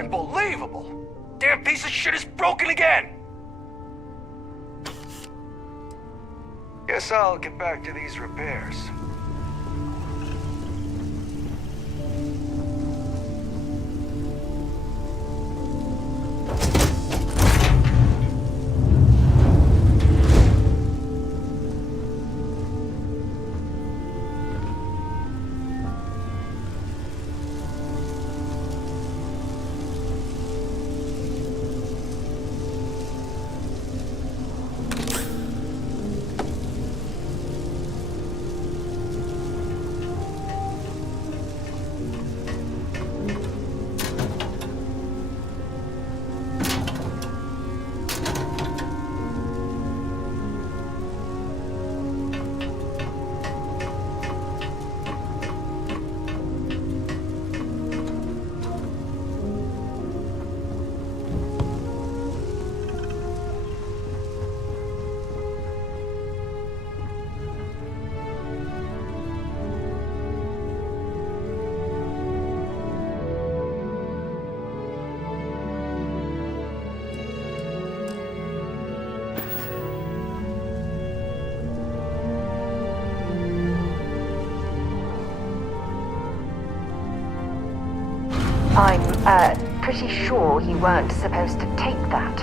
Unbelievable! Damn piece of shit is broken again! Guess I'll get back to these repairs. I'm pretty sure you weren't supposed to take that.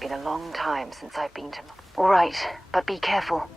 Been a long time since I've been to... All right, but be careful.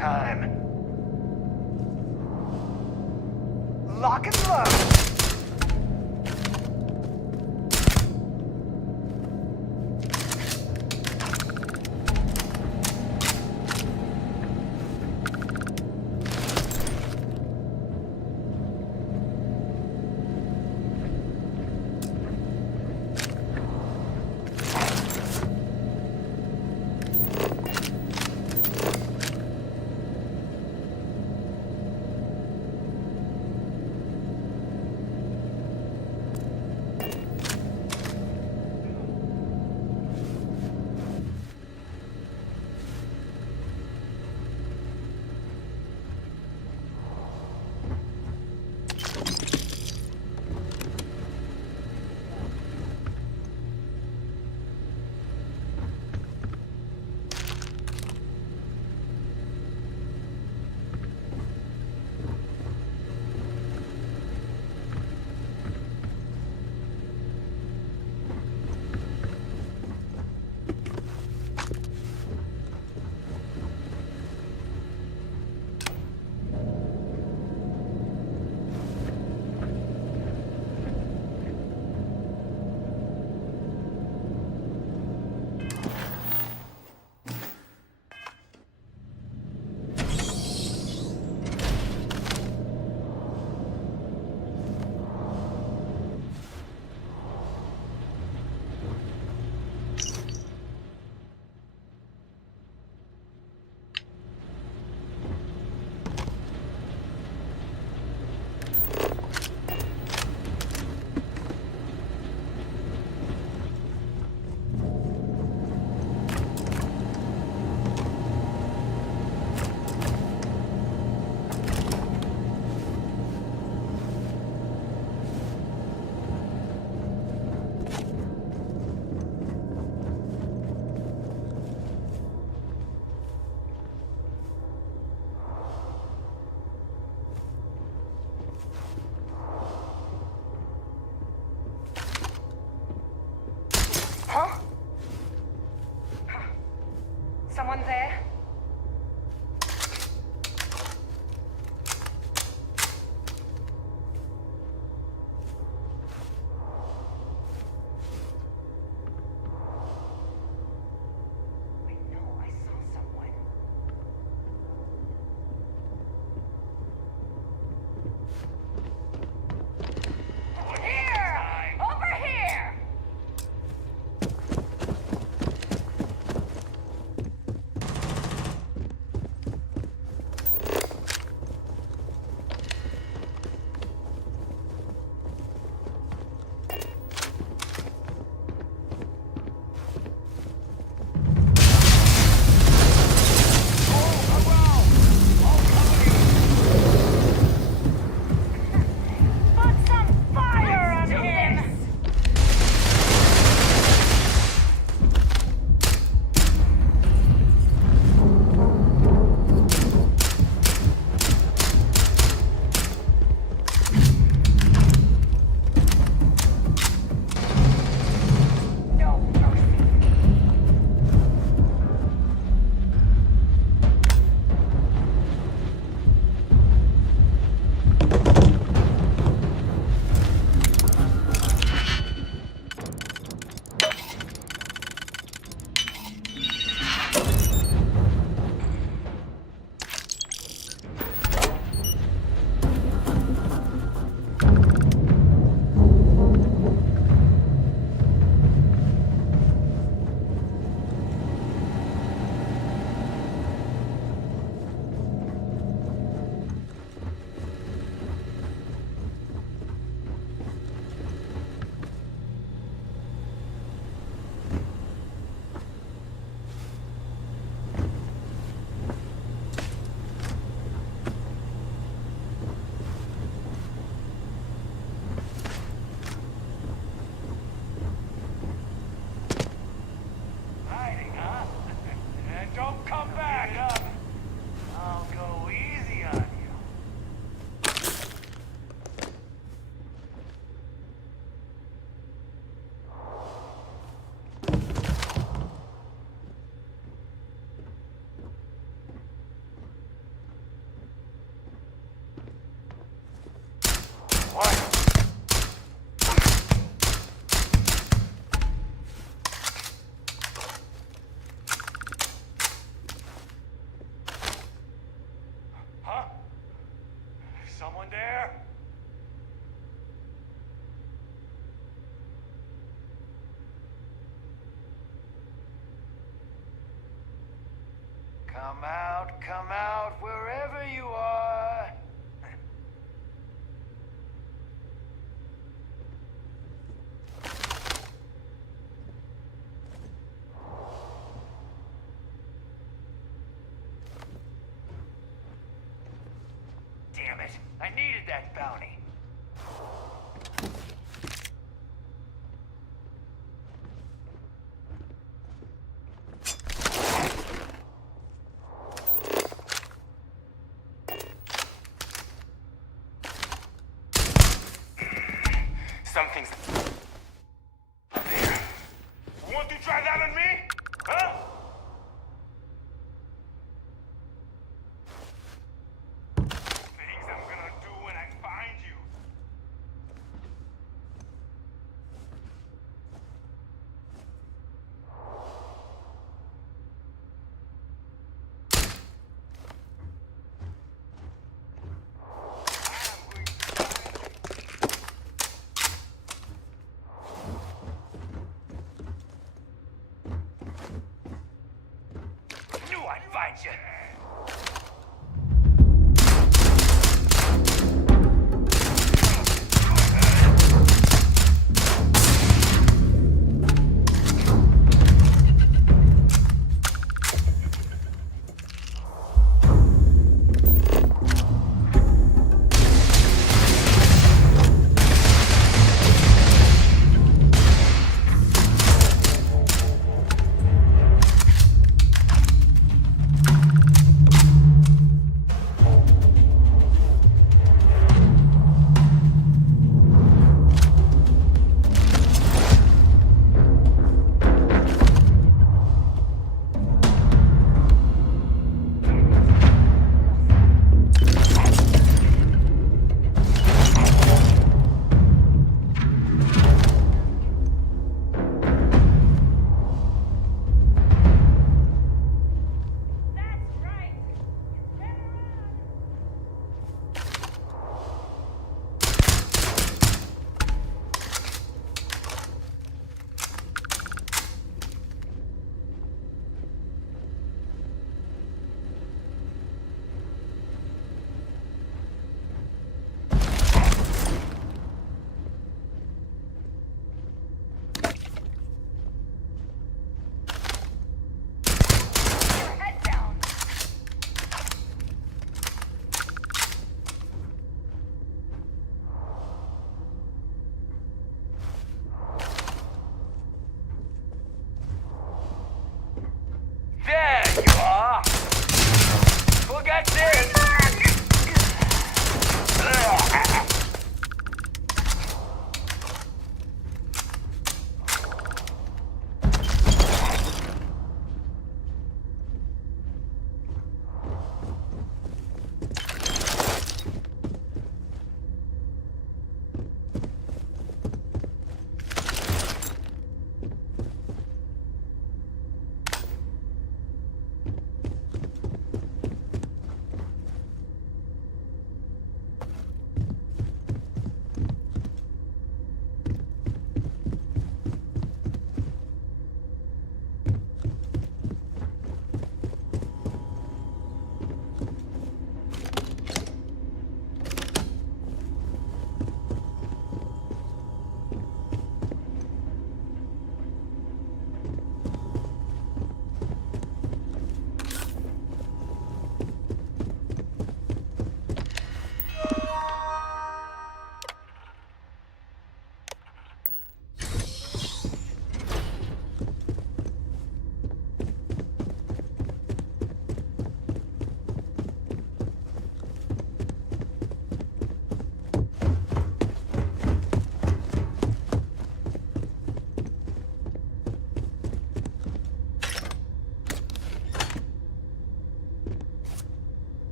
time. Lock and load. someone there? Come out, wherever you are. Damn it, I needed that bounty. Something's up there. Want to try that on me? Huh? Things I'm gonna do when I find you.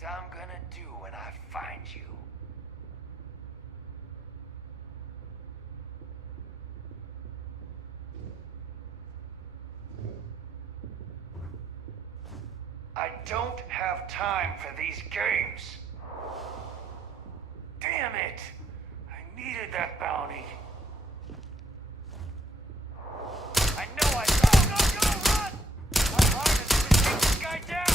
things I'm gonna do when I find you. I don't have time for these games. Damn it! I needed that bounty. I know I... Go, run! My heart is gonna take this guy down!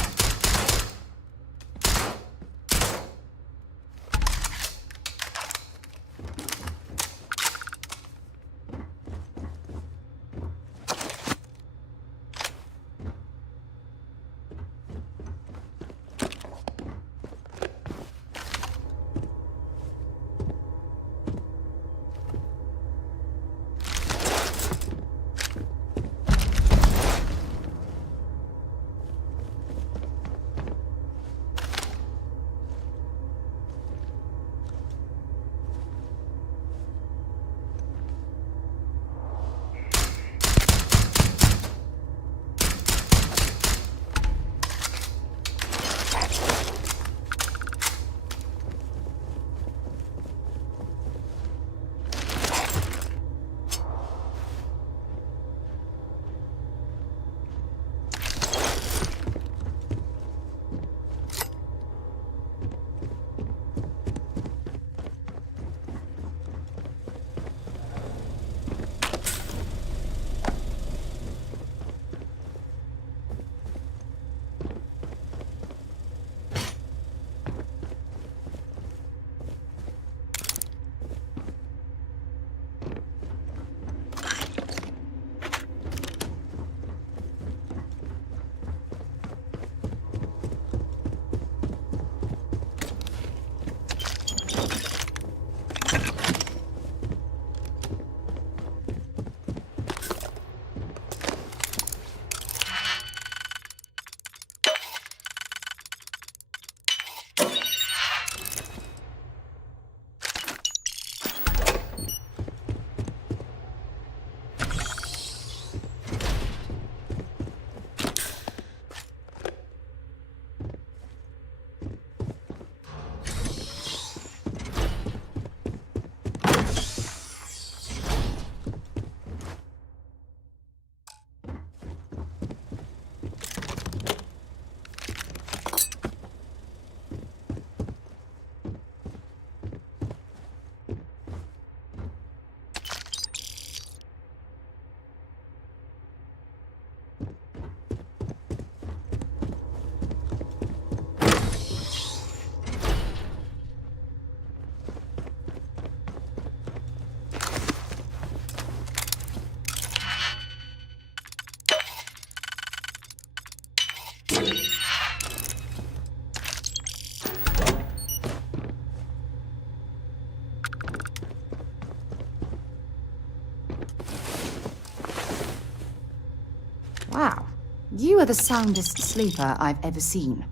Wow, you are the soundest sleeper I've ever seen.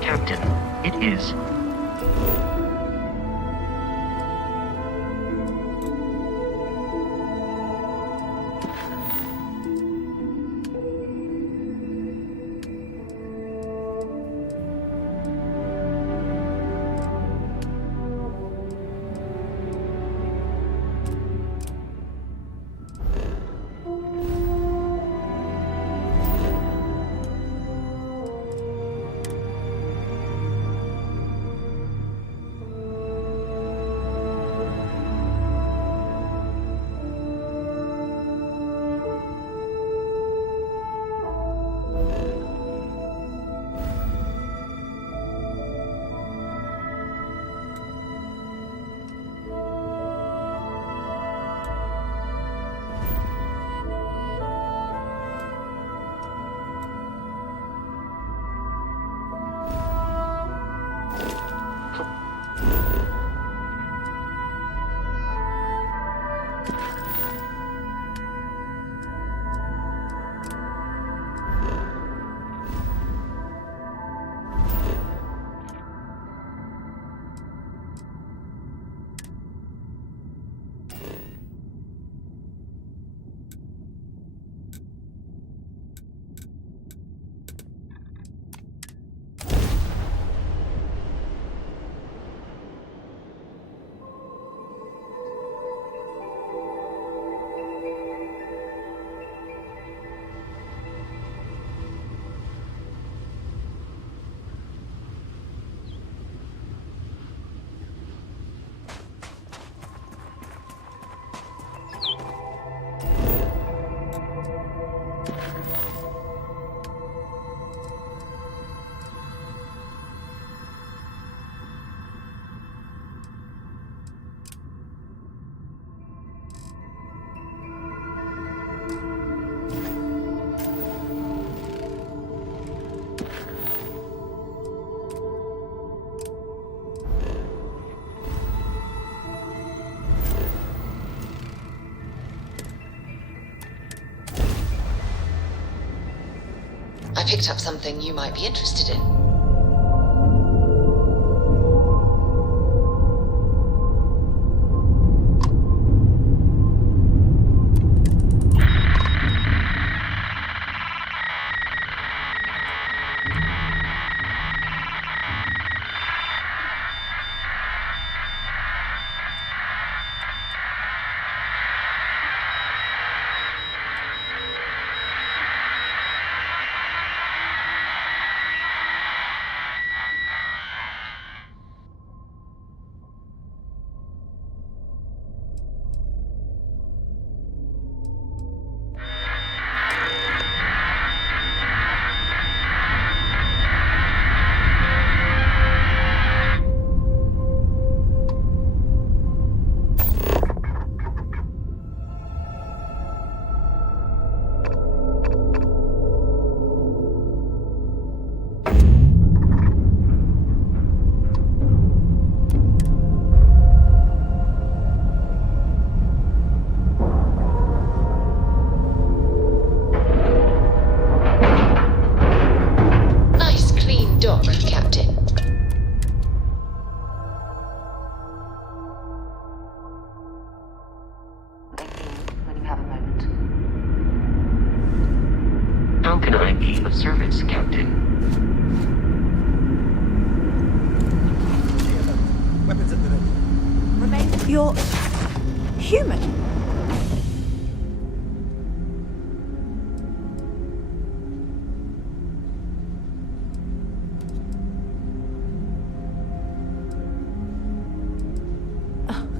Captain, it is. I picked up something you might be interested in. How can I be of service, Captain? Weapons at the ready. Remain. You're human.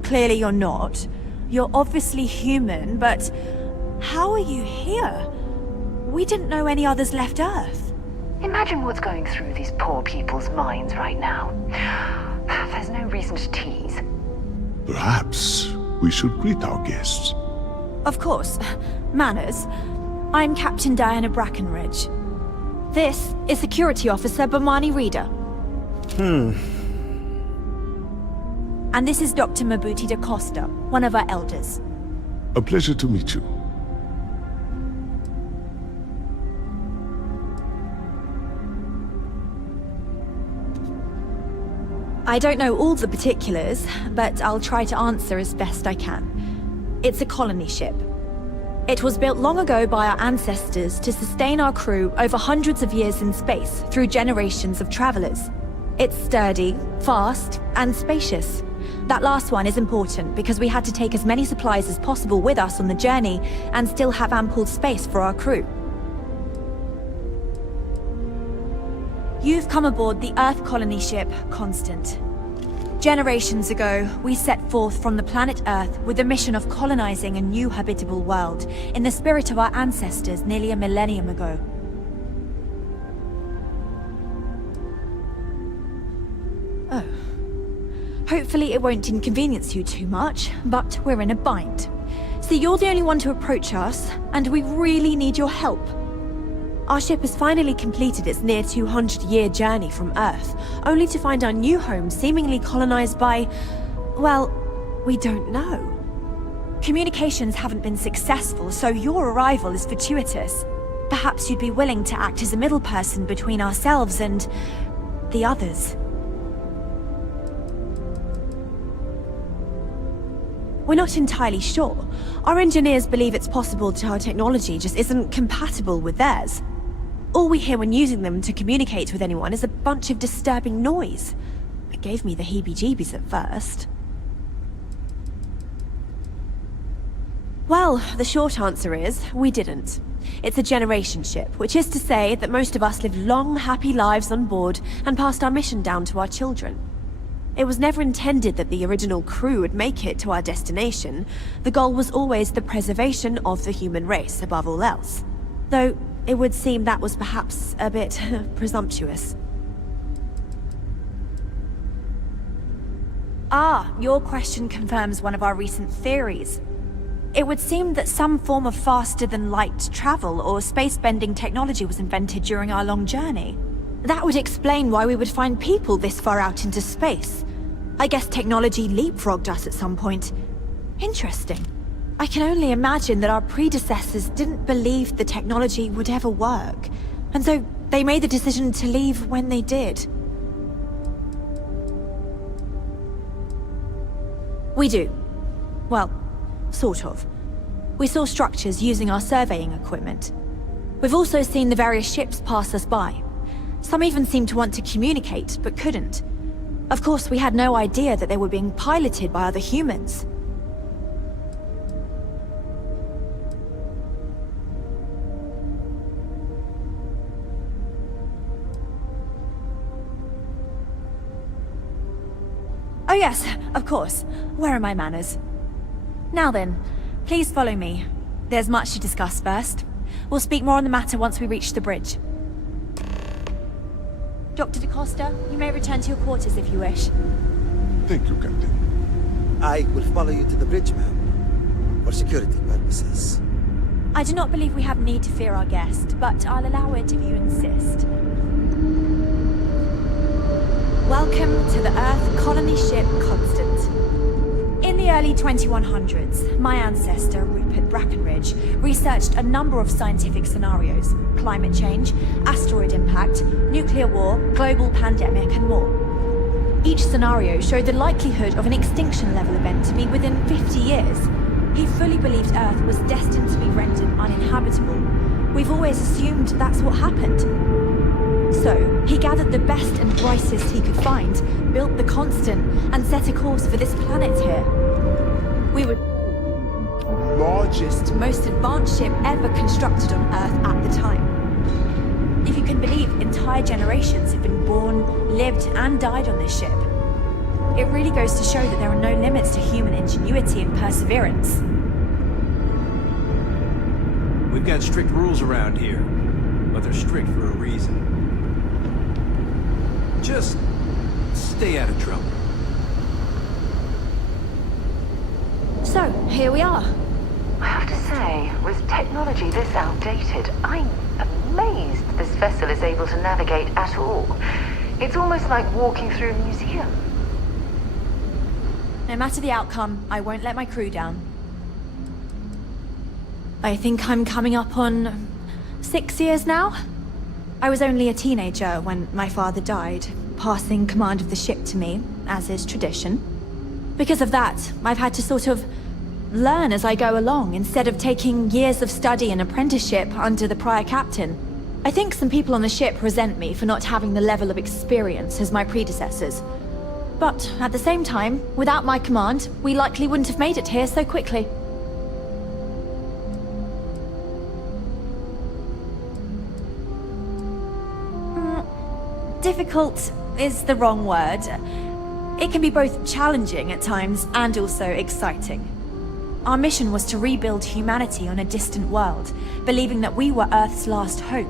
Clearly you're not. You're obviously human, but how are you here? We didn't know any others left Earth. Imagine what's going through these poor people's minds right now. There's no reason to tease. Perhaps we should greet our guests. Of course. Manners. I'm Captain Diana Brackenridge. This is Security Officer Bomani Reader. And this is Dr. Mabuti da Costa, one of our elders. A pleasure to meet you. I don't know all the particulars, but I'll try to answer as best I can. It's a colony ship. It was built long ago by our ancestors to sustain our crew over hundreds of years in space through generations of travelers. It's sturdy, fast, and spacious. That last one is important because we had to take as many supplies as possible with us on the journey and still have ample space for our crew. You've come aboard the Earth colony ship, Constant. Generations ago, we set forth from the planet Earth with the mission of colonizing a new habitable world in the spirit of our ancestors nearly a millennium ago. Oh. Hopefully it won't inconvenience you too much, but we're in a bind. See, you're the only one to approach us, and we really need your help. Our ship has finally completed its near 200-year journey from Earth, only to find our new home seemingly colonized by, well, we don't know. Communications haven't been successful, so your arrival is fortuitous. Perhaps you'd be willing to act as a middle person between ourselves and the others. We're not entirely sure. Our engineers believe it's possible that our technology just isn't compatible with theirs. All we hear when using them to communicate with anyone is a bunch of disturbing noise. It gave me the heebie-jeebies at first. Well, the short answer is, we didn't. It's a generation ship, which is to say that most of us lived long, happy lives on board and passed our mission down to our children. It was never intended that the original crew would make it to our destination. The goal was always the preservation of the human race above all else. Though, it would seem that was perhaps a bit presumptuous. Ah, your question confirms one of our recent theories. It would seem that some form of faster-than-light travel or space-bending technology was invented during our long journey. That would explain why we would find people this far out into space. I guess technology leapfrogged us at some point. Interesting. I can only imagine that our predecessors didn't believe the technology would ever work, and so they made the decision to leave when they did. We do. Well, sort of. We saw structures using our surveying equipment. We've also seen the various ships pass us by. Some even seemed to want to communicate, but couldn't. Of course, we had no idea that they were being piloted by other humans. Oh yes, of course. Where are my manners? Now then, please follow me. There's much to discuss first. We'll speak more on the matter once we reach the bridge. Dr. DaCosta, you may return to your quarters if you wish. Thank you, Captain. I will follow you to the bridge, ma'am, for security purposes. I do not believe we have need to fear our guest, but I'll allow it if you insist. Welcome to the Earth colony ship Constant. In the early 2100s, my ancestor, Rupert Brackenridge, researched a number of scientific scenarios: climate change, asteroid impact, nuclear war, global pandemic, and more. Each scenario showed the likelihood of an extinction-level event to be within 50 years. He fully believed Earth was destined to be rendered uninhabitable. We've always assumed that's what happened. So, he gathered the best and brightest he could find, built the Constant, and set a course for this planet here. We were the largest, most advanced ship ever constructed on Earth at the time. If you can believe, entire generations have been born, lived, and died on this ship. It really goes to show that there are no limits to human ingenuity and perseverance. We've got strict rules around here, but they're strict for a reason. Just stay out of trouble. So, here we are. I have to say, with technology this outdated, I'm amazed this vessel is able to navigate at all. It's almost like walking through a museum. No matter the outcome, I won't let my crew down. I think I'm coming up on 6 years now. I was only a teenager when my father died, passing command of the ship to me, as is tradition. Because of that, I've had to sort of learn as I go along, instead of taking years of study and apprenticeship under the prior captain. I think some people on the ship resent me for not having the level of experience as my predecessors. But at the same time, without my command, we likely wouldn't have made it here so quickly. Difficult is the wrong word. It can be both challenging at times and also exciting. Our mission was to rebuild humanity on a distant world, believing that we were Earth's last hope.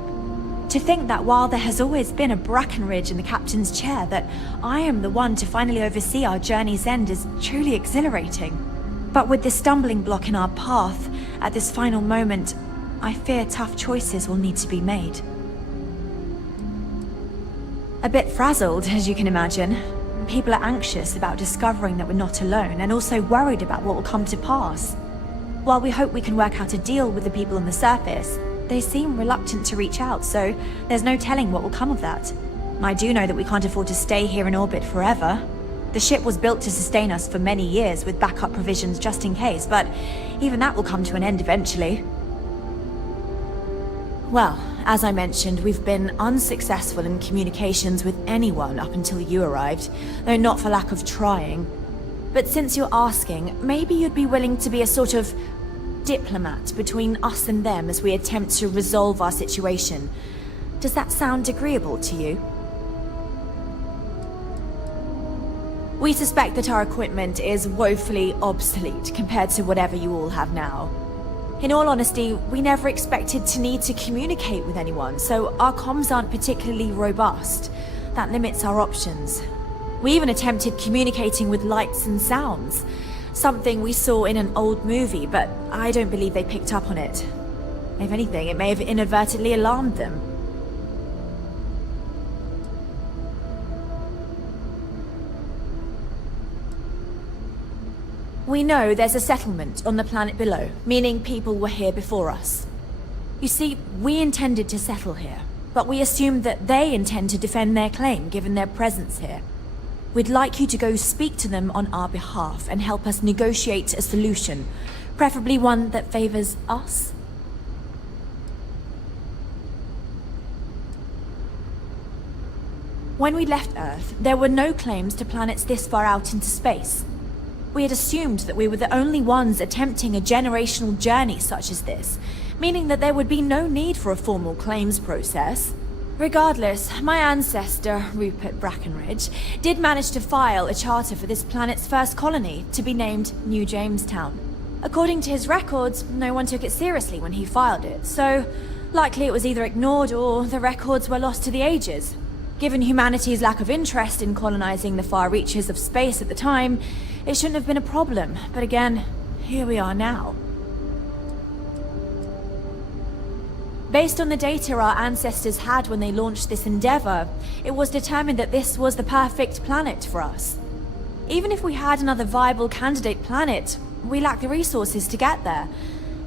To think that while there has always been a Brackenridge in the captain's chair, that I am the one to finally oversee our journey's end is truly exhilarating. But with this stumbling block in our path, at this final moment, I fear tough choices will need to be made. A bit frazzled, as you can imagine. People are anxious about discovering that we're not alone, and also worried about what will come to pass. While we hope we can work out a deal with the people on the surface, they seem reluctant to reach out, so there's no telling what will come of that. I do know that we can't afford to stay here in orbit forever. The ship was built to sustain us for many years with backup provisions just in case, but even that will come to an end eventually. Well, as I mentioned, we've been unsuccessful in communications with anyone up until you arrived, though not for lack of trying. But since you're asking, maybe you'd be willing to be a sort of diplomat between us and them as we attempt to resolve our situation. Does that sound agreeable to you? We suspect that our equipment is woefully obsolete compared to whatever you all have now. In all honesty, we never expected to need to communicate with anyone, so our comms aren't particularly robust. That limits our options. We even attempted communicating with lights and sounds, something we saw in an old movie, but I don't believe they picked up on it. If anything, it may have inadvertently alarmed them. We know there's a settlement on the planet below, meaning people were here before us. You see, we intended to settle here, but we assumed that they intend to defend their claim given their presence here. We'd like you to go speak to them on our behalf and help us negotiate a solution, preferably one that favors us. When we left Earth, there were no claims to planets this far out into space. We had assumed that we were the only ones attempting a generational journey such as this, meaning that there would be no need for a formal claims process. Regardless, my ancestor, Rupert Brackenridge, did manage to file a charter for this planet's first colony, to be named New Jamestown. According to his records, no one took it seriously when he filed it, so likely it was either ignored or the records were lost to the ages. Given humanity's lack of interest in colonizing the far reaches of space at the time, it shouldn't have been a problem, but again, here we are now. Based on the data our ancestors had when they launched this endeavor, it was determined that this was the perfect planet for us. Even if we had another viable candidate planet, we lack the resources to get there.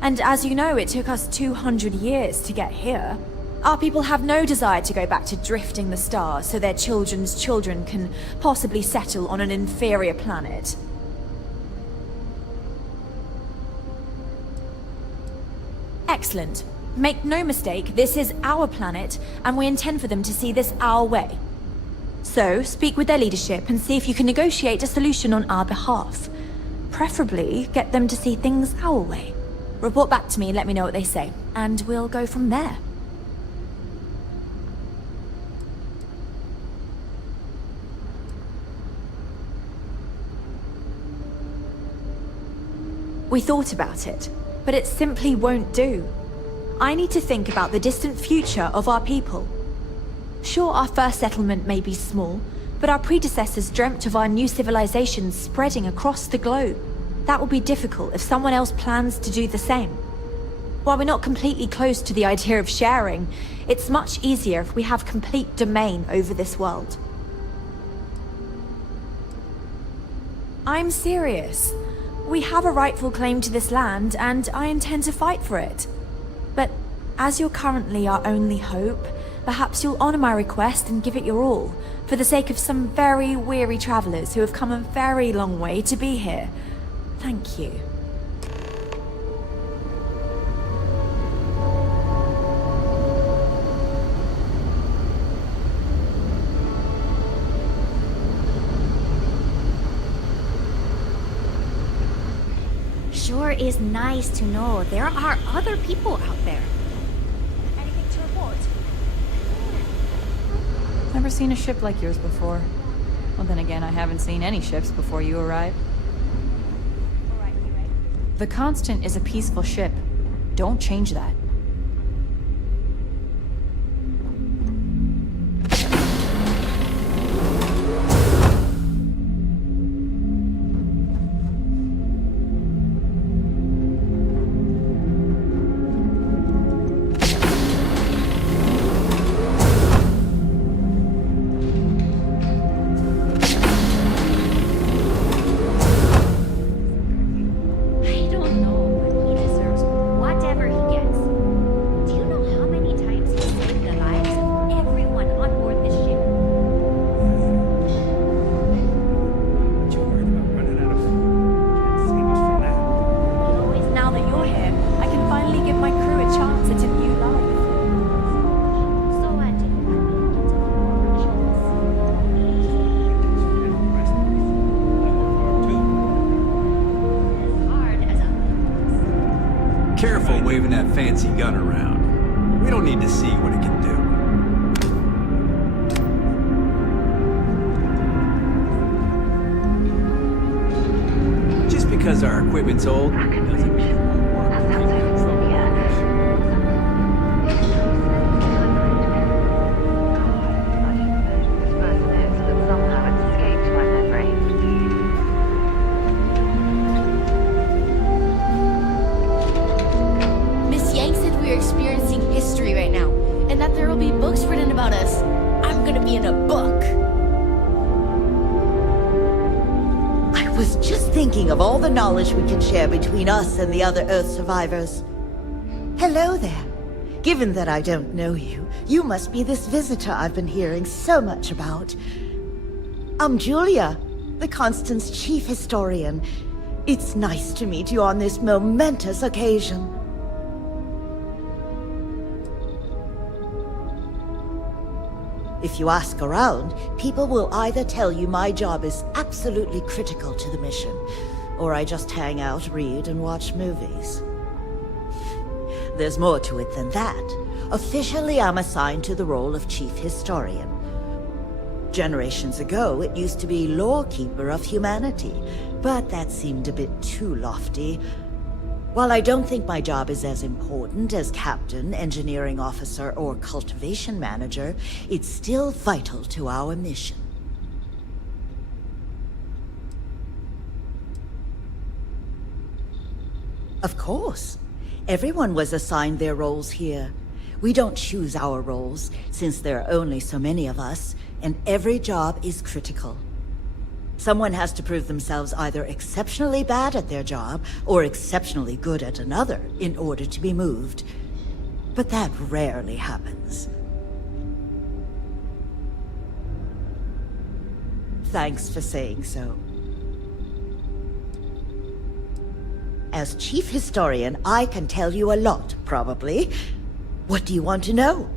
And as you know, it took us 200 years to get here. Our people have no desire to go back to drifting the stars so their children's children can possibly settle on an inferior planet. Excellent. Make no mistake, this is our planet, and we intend for them to see this our way. So, speak with their leadership and see if you can negotiate a solution on our behalf. Preferably, get them to see things our way. Report back to me and let me know what they say, and we'll go from there. We thought about it, but it simply won't do. I need to think about the distant future of our people. Sure, our first settlement may be small, but our predecessors dreamt of our new civilization spreading across the globe. That will be difficult if someone else plans to do the same. While we're not completely close to the idea of sharing, it's much easier if we have complete domain over this world. I'm serious. We have a rightful claim to this land, and I intend to fight for it. But as you're currently our only hope, perhaps you'll honor my request and give it your all, for the sake of some very weary travelers who have come a very long way to be here. Thank you. Sure is nice to know there are other people out there. Anything to report? Never seen a ship like yours before. Well, then again, I haven't seen any ships before you arrived. Alright, you ready? The Constant is a peaceful ship. Don't change that. I don't know, but he deserves whatever he gets. Do you know how many times he saved the lives of everyone on board this ship? Aren't you worried about running out of food? Can't save us from that. Always, now that you're here, I can finally give my crew a chance at a new life. So what did you want me to do? As hard as a... Careful waving that fancy gun around. We don't need to see what it can do. Just because our equipment's old doesn't mean it won't work. That sounds so familiar. This person is, but somehow it's escaped my memory. Miss Yang said we are experiencing history right now, and that there will be books written about us. I'm gonna be in a book. I was just thinking of all the knowledge we can share between us and the other Earth survivors. Hello there. Given that I don't know you, you must be this visitor I've been hearing so much about. I'm Julia, the Constant's chief historian. It's nice to meet you on this momentous occasion. If you ask around, people will either tell you my job is absolutely critical to the mission, or I just hang out, read, and watch movies. There's more to it than that. Officially, I'm assigned to the role of chief historian. Generations ago, it used to be lawkeeper of humanity, but that seemed a bit too lofty. While I don't think my job is as important as captain, engineering officer, or cultivation manager, it's still vital to our mission. Of course. Everyone was assigned their roles here. We don't choose our roles, since there are only so many of us, and every job is critical. Someone has to prove themselves either exceptionally bad at their job or exceptionally good at another in order to be moved. But that rarely happens. Thanks for saying so. As chief historian, I can tell you a lot, probably. What do you want to know?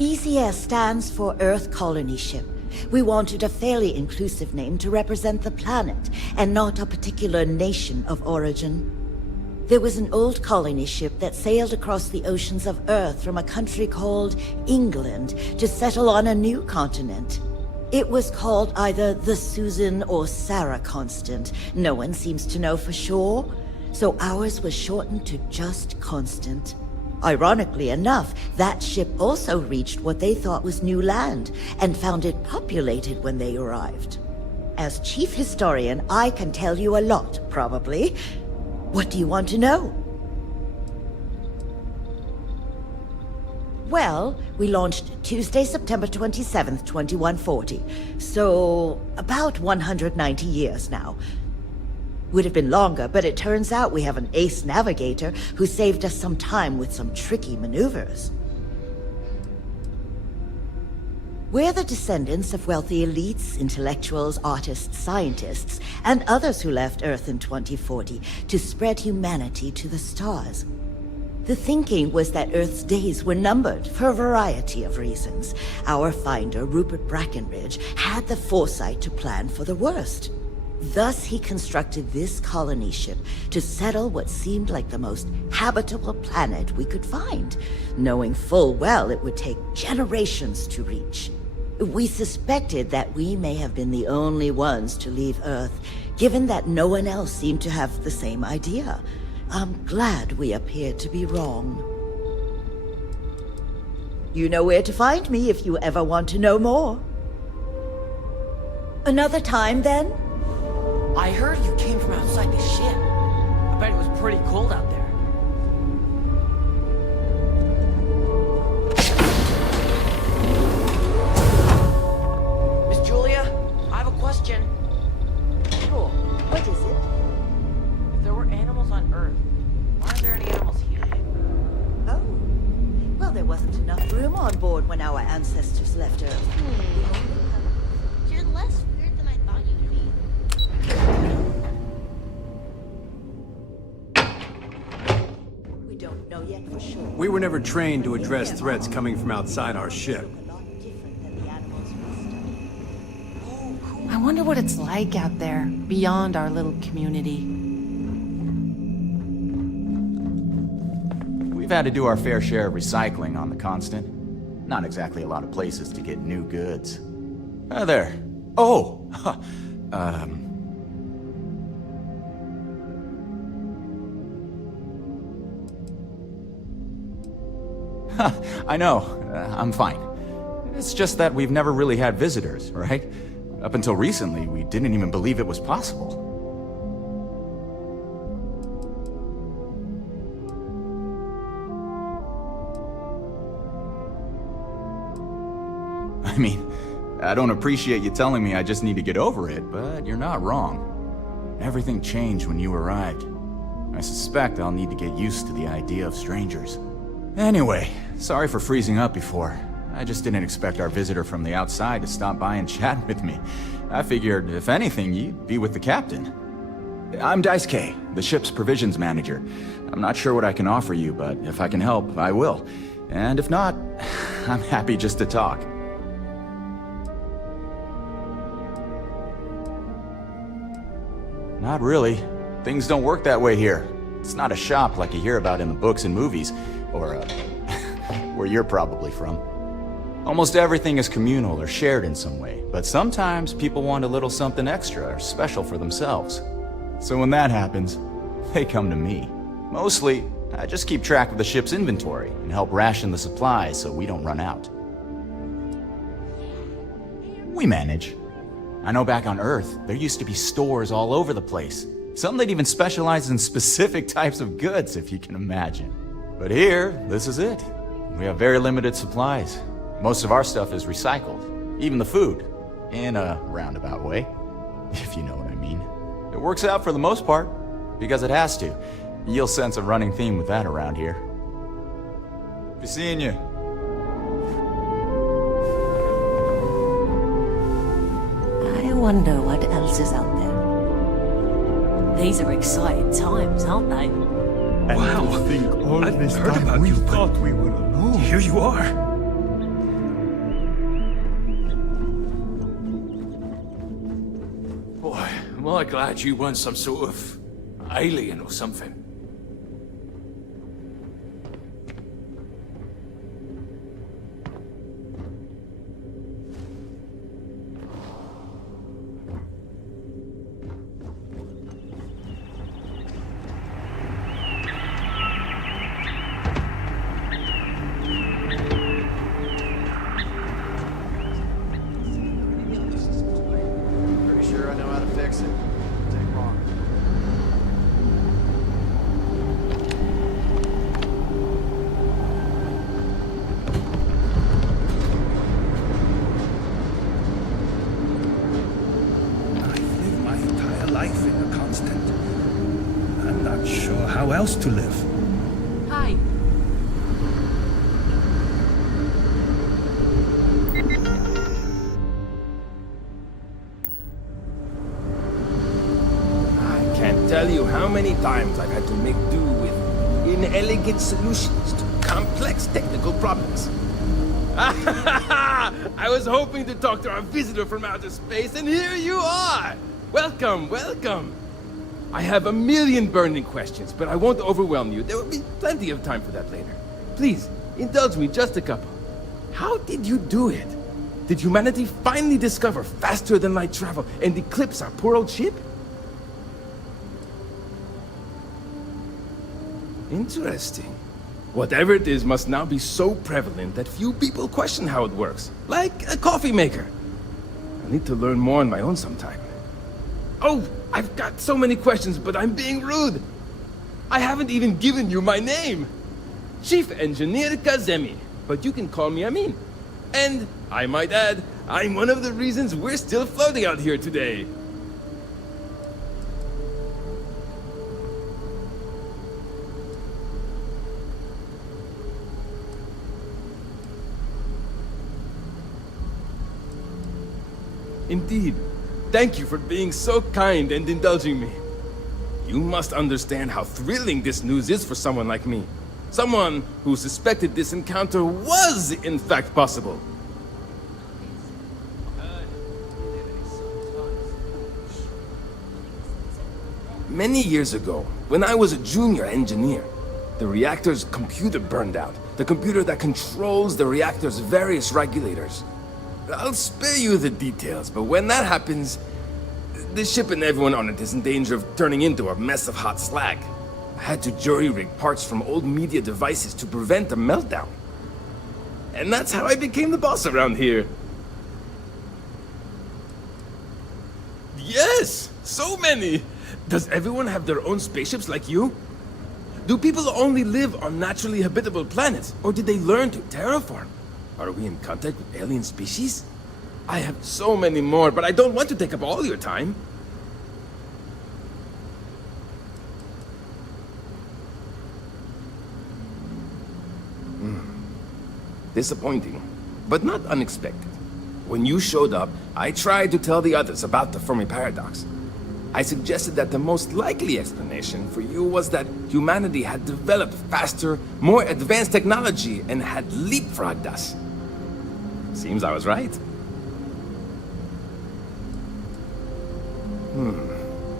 EVGA stands for Earth Colony Ship. We wanted a fairly inclusive name to represent the planet, and not a particular nation of origin. There was an old colony ship that sailed across the oceans of Earth from a country called England to settle on a new continent. It was called either the Susan or Sarah Constant. No one seems to know for sure, so ours was shortened to just Constant. Ironically enough, that ship also reached what they thought was new land, and found it populated when they arrived. As chief historian, I can tell you a lot, probably. What do you want to know? Well, we launched Tuesday, September 27th, 2140. So, about 190 years now. Would have been longer, but it turns out we have an ace navigator who saved us some time with some tricky maneuvers. We're the descendants of wealthy elites, intellectuals, artists, scientists, and others who left Earth in 2040 to spread humanity to the stars. The thinking was that Earth's days were numbered for a variety of reasons. Our finder, Rupert Brackenridge, had the foresight to plan for the worst. Thus, he constructed this colony ship to settle what seemed like the most habitable planet we could find, knowing full well it would take generations to reach. We suspected that we may have been the only ones to leave Earth, given that no one else seemed to have the same idea. I'm glad we appeared to be wrong. You know where to find me if you ever want to know more. Another time, then? I heard you came from outside the ship. I bet it was pretty cold out there. Miss Julia, I have a question. Sure. What is it? If there were animals on Earth, why aren't there any animals here? Oh. Well, there wasn't enough room on board when our ancestors left Earth. You're less weird than I thought you would be. We don't know yet for sure. We were never trained to address threats coming from outside our ship. I wonder what it's like out there, beyond our little community. We've had to do our fair share of recycling on the Constant. Not exactly a lot of places to get new goods. There. Oh! I know. I'm fine. It's just that we've never really had visitors, right? Up until recently, we didn't even believe it was possible. I mean, I don't appreciate you telling me I just need to get over it, but you're not wrong. Everything changed when you arrived. I suspect I'll need to get used to the idea of strangers. Anyway, sorry for freezing up before. I just didn't expect our visitor from the outside to stop by and chat with me. I figured, if anything, you'd be with the captain. I'm Daisuke, the ship's provisions manager. I'm not sure what I can offer you, but if I can help, I will. And if not, I'm happy just to talk. Not really. Things don't work that way here. It's not a shop like you hear about in the books and movies, or, where you're probably from. Almost everything is communal or shared in some way, but sometimes people want a little something extra or special for themselves. So when that happens, they come to me. Mostly, I just keep track of the ship's inventory and help ration the supplies so we don't run out. We manage. I know back on Earth, there used to be stores all over the place. Some that even specialize in specific types of goods, if you can imagine. But here, this is it. We have very limited supplies. Most of our stuff is recycled, even the food, in a roundabout way, if you know what I mean. It works out for the most part, because it has to. You'll sense a running theme with that around here. Be seeing you. I wonder what else is out there. These are exciting times, aren't they? Wow, I think all I've this heard time about we you, but thought we were alone. Here you are. Boy, am I glad you weren't some sort of alien or something. exit. Take long. I've lived my entire life in a constant. I'm not sure how else to live. Hi. Can't tell you how many times I've had to make do with inelegant solutions to complex technical problems. I was hoping to talk to our visitor from outer space, and here you are! Welcome, welcome! I have a million burning questions, but I won't overwhelm you. There will be plenty of time for that later. Please, indulge me just a couple. How did you do it? Did humanity finally discover faster-than-light travel and eclipse our poor old ship? Interesting. Whatever it is must now be so prevalent that few people question how it works. Like a coffee maker. I need to learn more on my own sometime. Oh, I've got so many questions, but I'm being rude. I haven't even given you my name. Chief Engineer Kazemi, but you can call me Amin. And, I might add, I'm one of the reasons we're still floating out here today. Indeed. Thank you for being so kind and indulging me. You must understand how thrilling this news is for someone like me. Someone who suspected this encounter was, in fact, possible. Many years ago, when I was a junior engineer, the reactor's computer burned out. The computer that controls the reactor's various regulators. I'll spare you the details, but when that happens, the ship and everyone on it is in danger of turning into a mess of hot slag. I had to jury-rig parts from old media devices to prevent a meltdown. And that's how I became the boss around here. Yes! So many! Does everyone have their own spaceships like you? Do people only live on naturally habitable planets, or did they learn to terraform? Are we in contact with alien species? I have so many more, but I don't want to take up all your time. Disappointing, but not unexpected. When you showed up, I tried to tell the others about the Fermi paradox. I suggested that the most likely explanation for you was that humanity had developed faster, more advanced technology and had leapfrogged us. Seems I was right.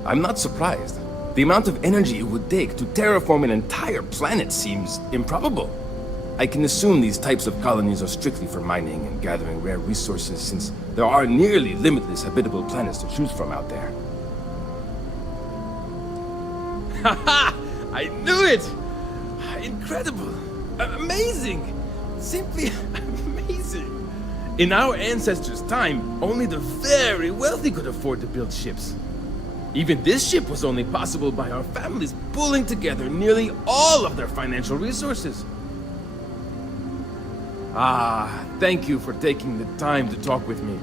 I'm not surprised. The amount of energy it would take to terraform an entire planet seems improbable. I can assume these types of colonies are strictly for mining and gathering rare resources, since there are nearly limitless habitable planets to choose from out there. Haha! I knew it! Incredible! Amazing! Simply amazing! In our ancestors' time, only the very wealthy could afford to build ships. Even this ship was only possible by our families pulling together nearly all of their financial resources. Thank you for taking the time to talk with me.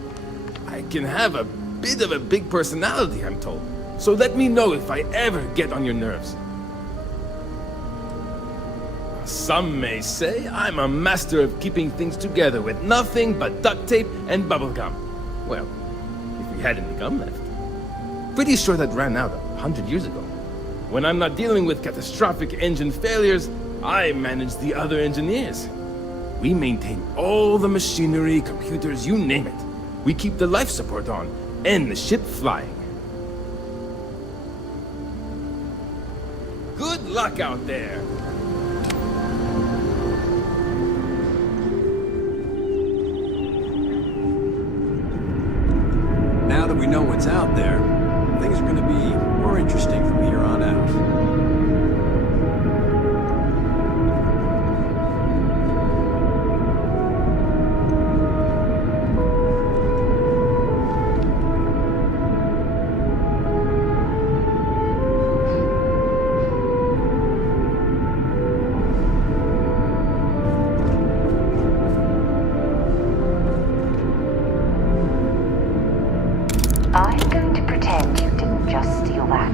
I can have a bit of a big personality, I'm told. So let me know if I ever get on your nerves. Some may say I'm a master of keeping things together with nothing but duct tape and bubblegum. Well, if we had any gum left. Pretty sure that ran out 100 years ago. When I'm not dealing with catastrophic engine failures, I manage the other engineers. We maintain all the machinery, computers, you name it. We keep the life support on, and the ship flying. Good luck out there! Now that we know what's out there, things are going to be more interesting from here on out. going to pretend you didn't just steal that.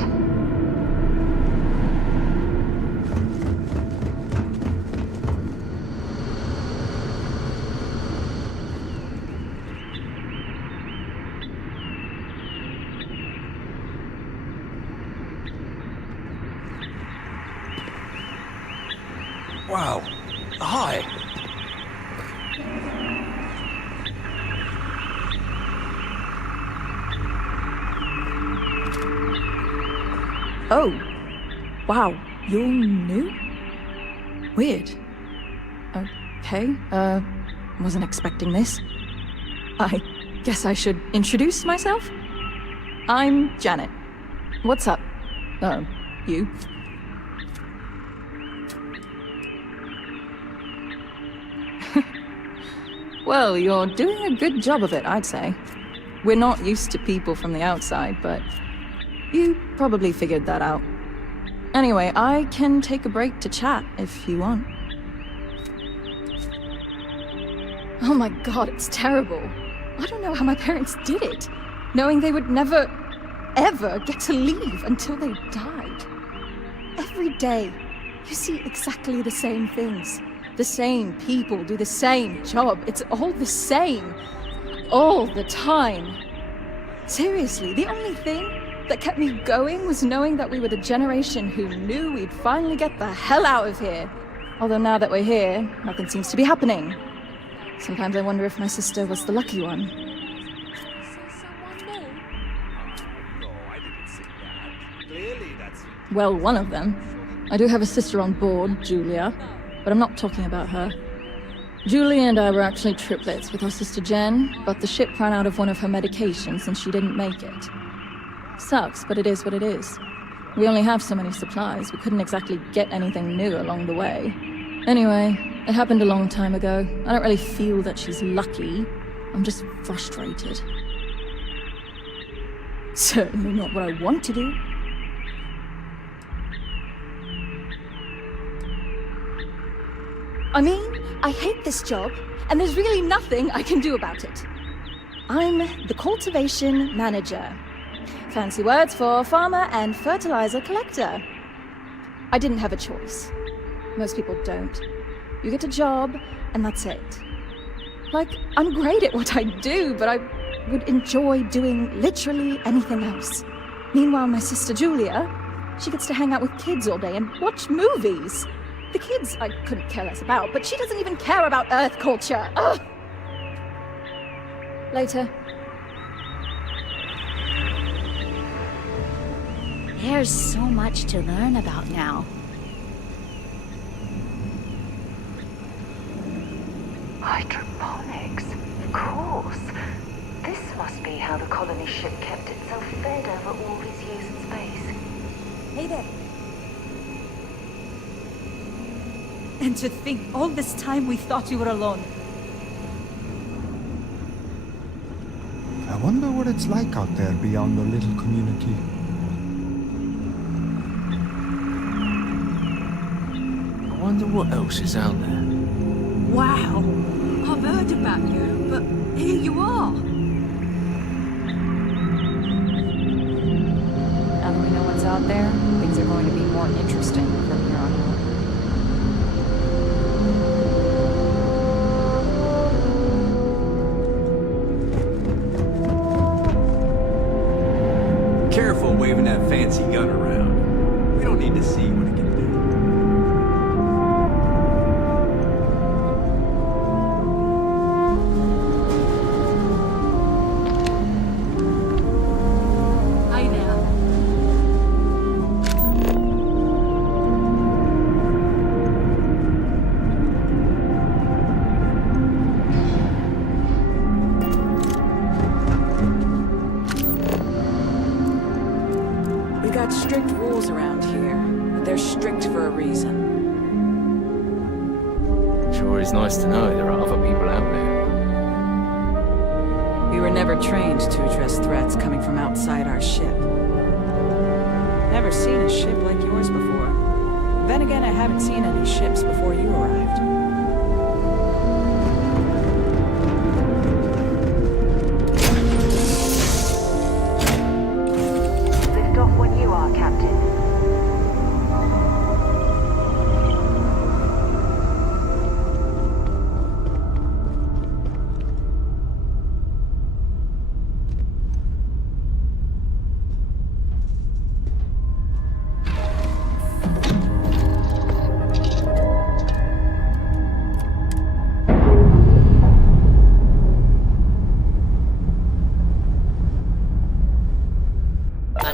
Wow. Hi. Oh. Wow. You're new? Weird. Okay. Wasn't expecting this. I guess I should introduce myself? I'm Janet. What's up? You? Well, you're doing a good job of it, I'd say. We're not used to people from the outside, but you probably figured that out. Anyway, I can take a break to chat if you want. Oh my god, it's terrible. I don't know how my parents did it, knowing they would never, ever get to leave until they died. Every day, you see exactly the same things. The same people do the same job. It's all the same. All the time. Seriously, the only thing that kept me going was knowing that we were the generation who knew we'd finally get the hell out of here. Although now that we're here, nothing seems to be happening. Sometimes I wonder if my sister was the lucky one. Well, one of them. I do have a sister on board, Julia. But I'm not talking about her. Julie and I were actually triplets with our sister Jen, but the ship ran out of one of her medications and she didn't make it. Sucks, but it is what it is. We only have so many supplies, we couldn't exactly get anything new along the way. Anyway, it happened a long time ago. I don't really feel that she's lucky. I'm just frustrated. Certainly not what I want to do. I mean, I hate this job, and there's really nothing I can do about it. I'm the cultivation manager. Fancy words for farmer and fertilizer collector. I didn't have a choice. Most people don't. You get a job, and that's it. Like, I'm great at what I do, but I would enjoy doing literally anything else. Meanwhile, my sister Julia, she gets to hang out with kids all day and watch movies. The kids I couldn't care less about, but she doesn't even care about Earth culture. Ugh. Later. There's so much to learn about now. Hydroponics, of course. This must be how the colony ship kept itself fed over all these years in space. Hey there. And to think, all this time we thought you were alone. I wonder what it's like out there beyond the little community. I wonder what else is out there. Wow! I've heard about you, but here you are! Now that we know what's out there, things are going to be more interesting from here on out. Careful waving that fancy gun around. We don't need to see what it can do. Hi there. We got strict rules around here, but they're strict for a reason. Sure is nice to know there are other people out there. We were never trained to address threats coming from outside our ship. Never seen a ship like yours before. Then again, I haven't seen any ships before you arrived.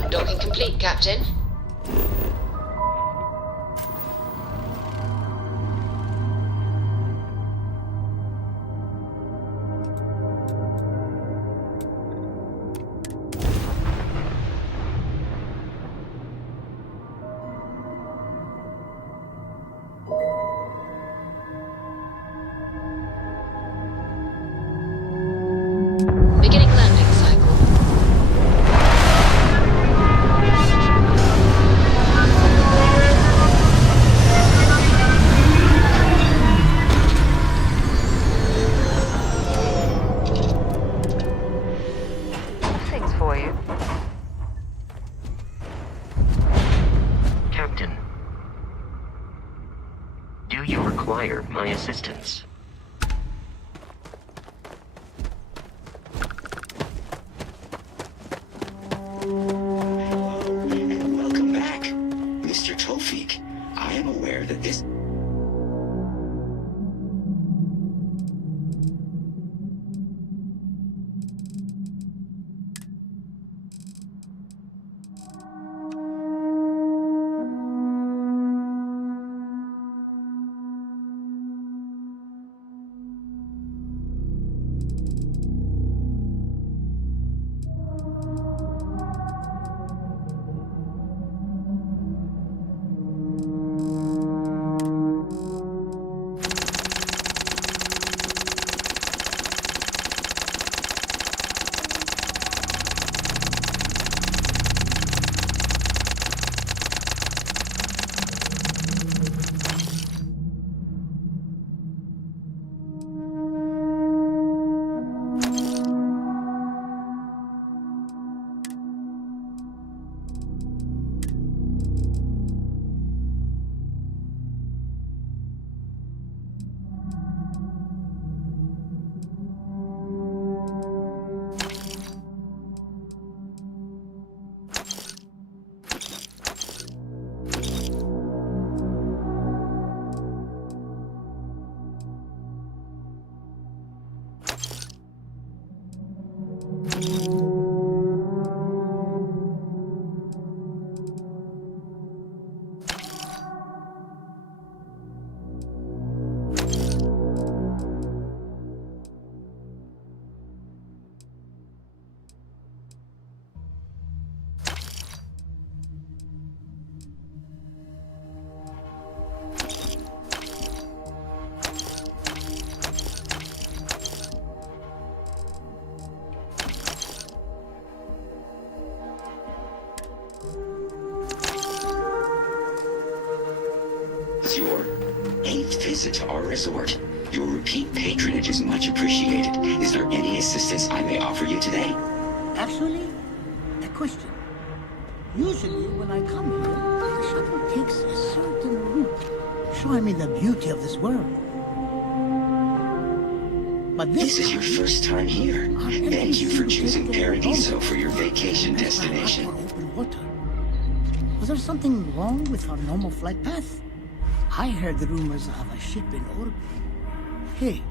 Docking complete, Captain. Beginning landing cycle. Things for you. Captain, do you require my assistance? Welcome back, Mr. Tofik. I am aware that this... Your 8th visit to our resort. Your repeat patronage is much appreciated. Is there any assistance I may offer you today? Actually, a question. Usually when I come here, the shuttle takes a certain route, showing me the beauty of this world. But This is your first time here. Thank you for choosing Paradiso for your vacation destination. Open water. Was there something wrong with our normal flight path? I heard the rumors of a ship in orbit. Hey,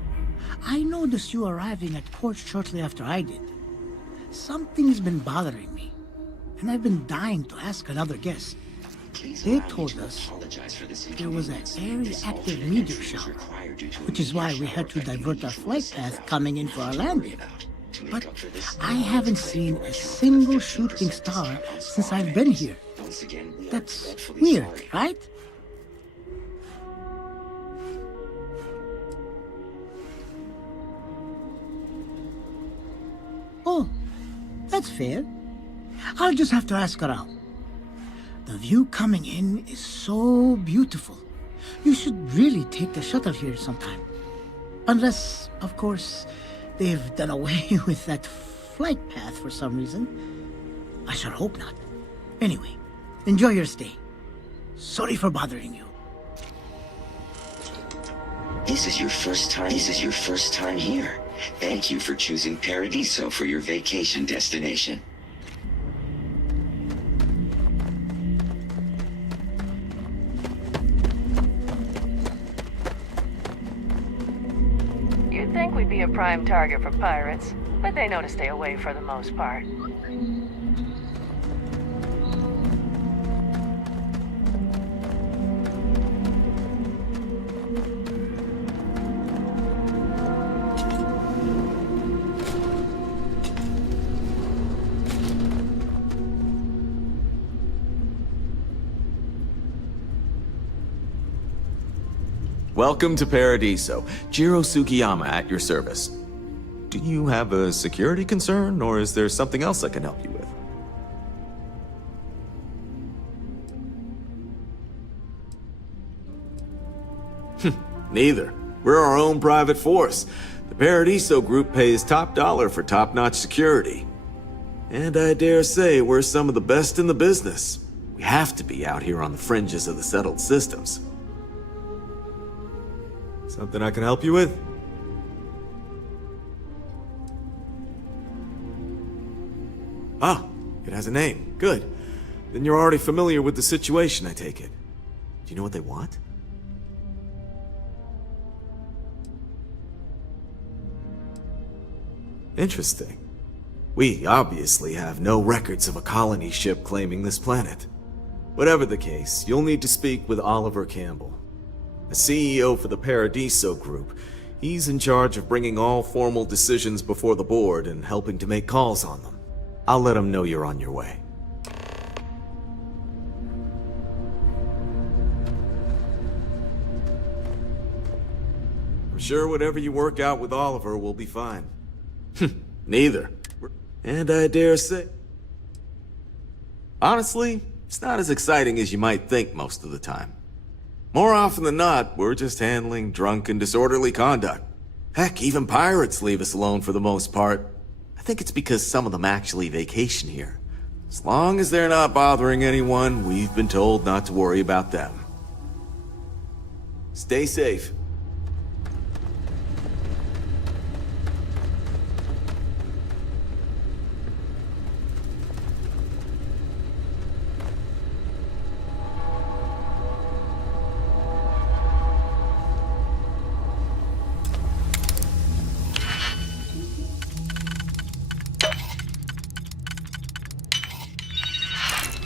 I noticed you arriving at port shortly after I did. Something's been bothering me, and I've been dying to ask another guest. They told us there was a very active meteor shower, which is why we had to divert our flight path coming in for our landing. But I haven't seen a single shooting star since I've been here. That's weird, right? Oh, that's fair. I'll just have to ask around. The view coming in is so beautiful. You should really take the shuttle here sometime. Unless, of course, they've done away with that flight path for some reason. I sure hope not. Anyway, enjoy your stay. Sorry for bothering you. This is your first time here. Thank you for choosing Paradiso for your vacation destination. You'd think we'd be a prime target for pirates, but they know to stay away for the most part. Welcome to Paradiso. Jiro Sugiyama at your service. Do you have a security concern, or is there something else I can help you with? Neither. We're our own private force. The Paradiso group pays top dollar for top-notch security. And I dare say we're some of the best in the business. We have to be out here on the fringes of the settled systems. Something I can help you with? Ah, it has a name. Good. Then you're already familiar with the situation, I take it. Do you know what they want? Interesting. We obviously have no records of a colony ship claiming this planet. Whatever the case, you'll need to speak with Oliver Campbell, the CEO for the Paradiso Group. He's in charge of bringing all formal decisions before the board and helping to make calls on them. I'll let him know you're on your way. I'm sure whatever you work out with Oliver will be fine. Neither. And I dare say... Honestly, it's not as exciting as you might think most of the time. More often than not, we're just handling drunk and disorderly conduct. Heck, even pirates leave us alone for the most part. I think it's because some of them actually vacation here. As long as they're not bothering anyone, we've been told not to worry about them. Stay safe.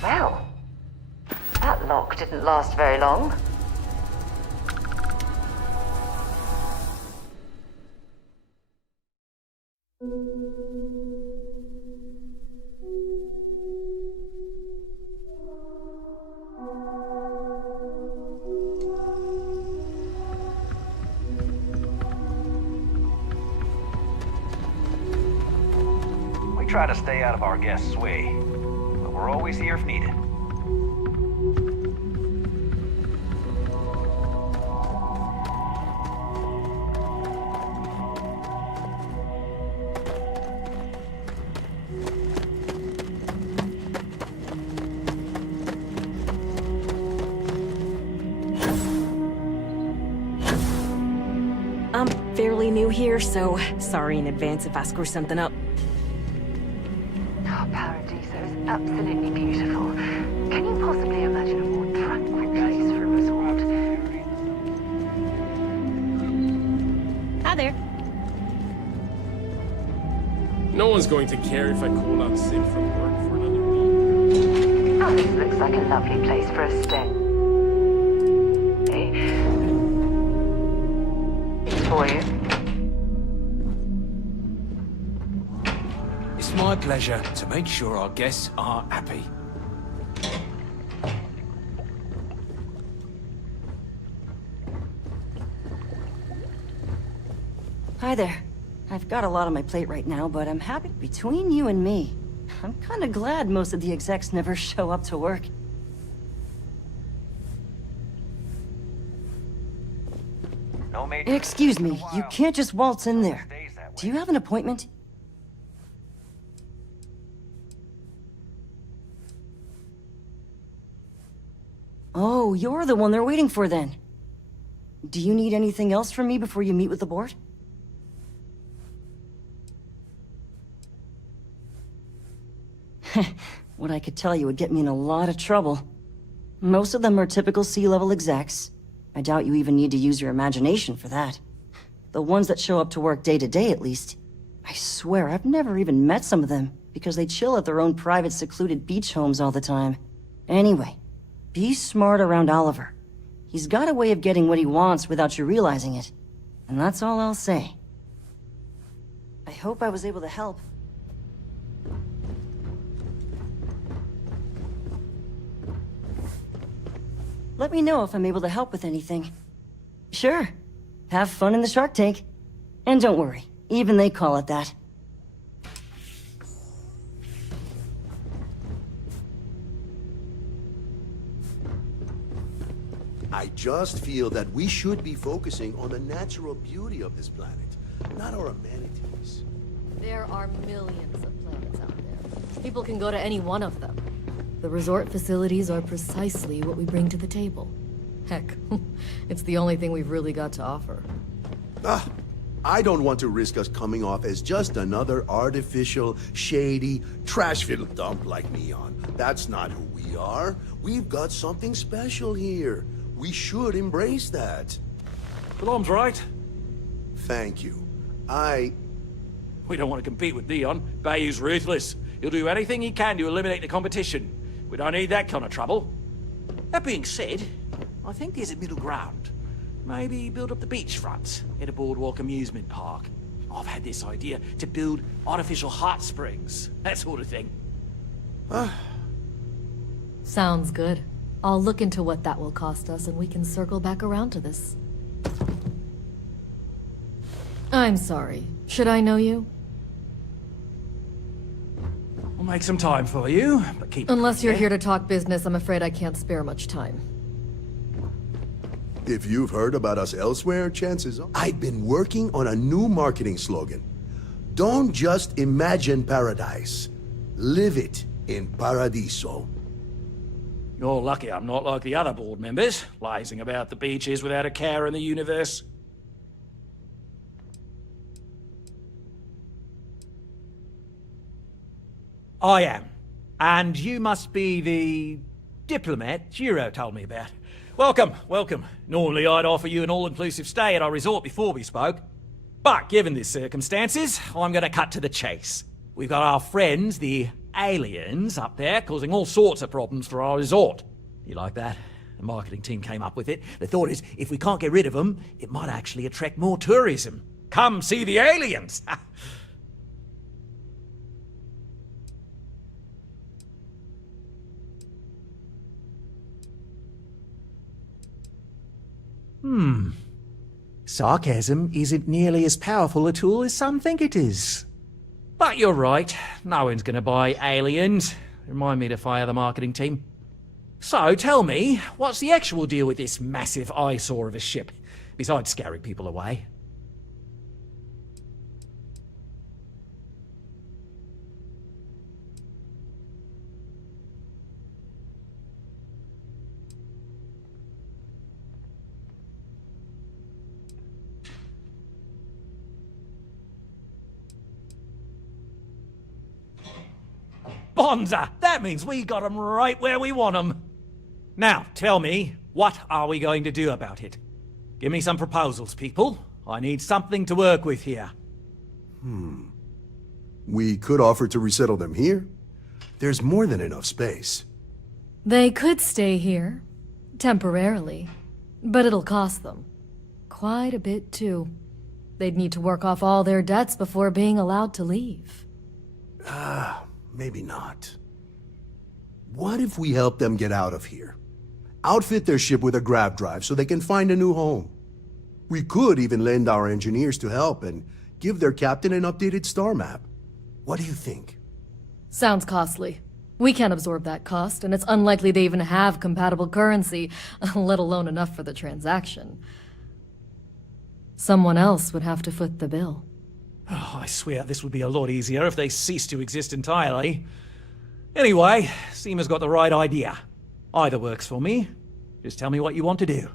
Well, that lock didn't last very long. We try to stay out of our guests' way. We're always here if needed. I'm fairly new here, so sorry in advance if I screw something up. Absolutely beautiful. Can you possibly imagine a more tranquil place for a resort? Hi there. No one's going to care if I call out sick from work for another week. Oh, this looks like a lovely place for a stay. For you. It's my pleasure to make sure our guests are happy. Hi there. I've got a lot on my plate right now, but I'm happy between you and me. I'm kinda glad most of the execs never show up to work. Excuse me, you can't just waltz in there. Do you have an appointment? Oh, you're the one they're waiting for then. Do you need anything else from me before you meet with the board? What I could tell you would get me in a lot of trouble. Most of them are typical C-level execs. I doubt you even need to use your imagination for that. The ones that show up to work day to day, at least. I swear, I've never even met some of them, because they chill at their own private secluded beach homes all the time. Anyway, be smart around Oliver. He's got a way of getting what he wants without you realizing it. And that's all I'll say. I hope I was able to help. Let me know if I'm able to help with anything. Sure. Have fun in the Shark Tank. And don't worry, even they call it that. I just feel that we should be focusing on the natural beauty of this planet, not our amenities. There are millions of planets out there. People can go to any one of them. The resort facilities are precisely what we bring to the table. Heck, it's the only thing we've really got to offer. I don't want to risk us coming off as just another artificial, shady, trash-filled dump like Neon. That's not who we are. We've got something special here. We should embrace that. Malum's right. Thank you. We don't want to compete with Neon. Bayou's ruthless. He'll do anything he can to eliminate the competition. We don't need that kind of trouble. That being said, I think there's a middle ground. Maybe build up the beachfront at a boardwalk amusement park. I've had this idea to build artificial hot springs. That sort of thing. Sounds good. I'll look into what that will cost us and we can circle back around to this. I'm sorry. Should I know you? We'll make some time for you, but keep... Unless you're here to talk business, I'm afraid I can't spare much time. If you've heard about us elsewhere, chances are... I've been working on a new marketing slogan. Don't just imagine paradise. Live it in Paradiso. You're lucky I'm not like the other board members, lazing about the beaches without a care in the universe. I am. And you must be the diplomat Giro told me about. Welcome, welcome. Normally I'd offer you an all-inclusive stay at our resort before we spoke. But given the circumstances, I'm gonna cut to the chase. We've got our friends, the aliens, up there, causing all sorts of problems for our resort. You like that? The marketing team came up with it. The thought is, if we can't get rid of them, it might actually attract more tourism. Come see the aliens! Sarcasm isn't nearly as powerful a tool as some think it is. But you're right. No one's gonna buy aliens. Remind me to fire the marketing team. So, tell me, what's the actual deal with this massive eyesore of a ship, besides scaring people away? Bonza! That means we got them right where we want them. Now, tell me, what are we going to do about it? Give me some proposals, people. I need something to work with here. We could offer to resettle them here. There's more than enough space. They could stay here. Temporarily. But it'll cost them. Quite a bit, too. They'd need to work off all their debts before being allowed to leave. Maybe not. What if we help them get out of here? Outfit their ship with a grab drive so they can find a new home. We could even lend our engineers to help and give their captain an updated star map. What do you think? Sounds costly. We can't absorb that cost, and it's unlikely they even have compatible currency, let alone enough for the transaction. Someone else would have to foot the bill. Oh, I swear this would be a lot easier if they ceased to exist entirely. Anyway, Seema's got the right idea. Either works for me. Just tell me what you want to do.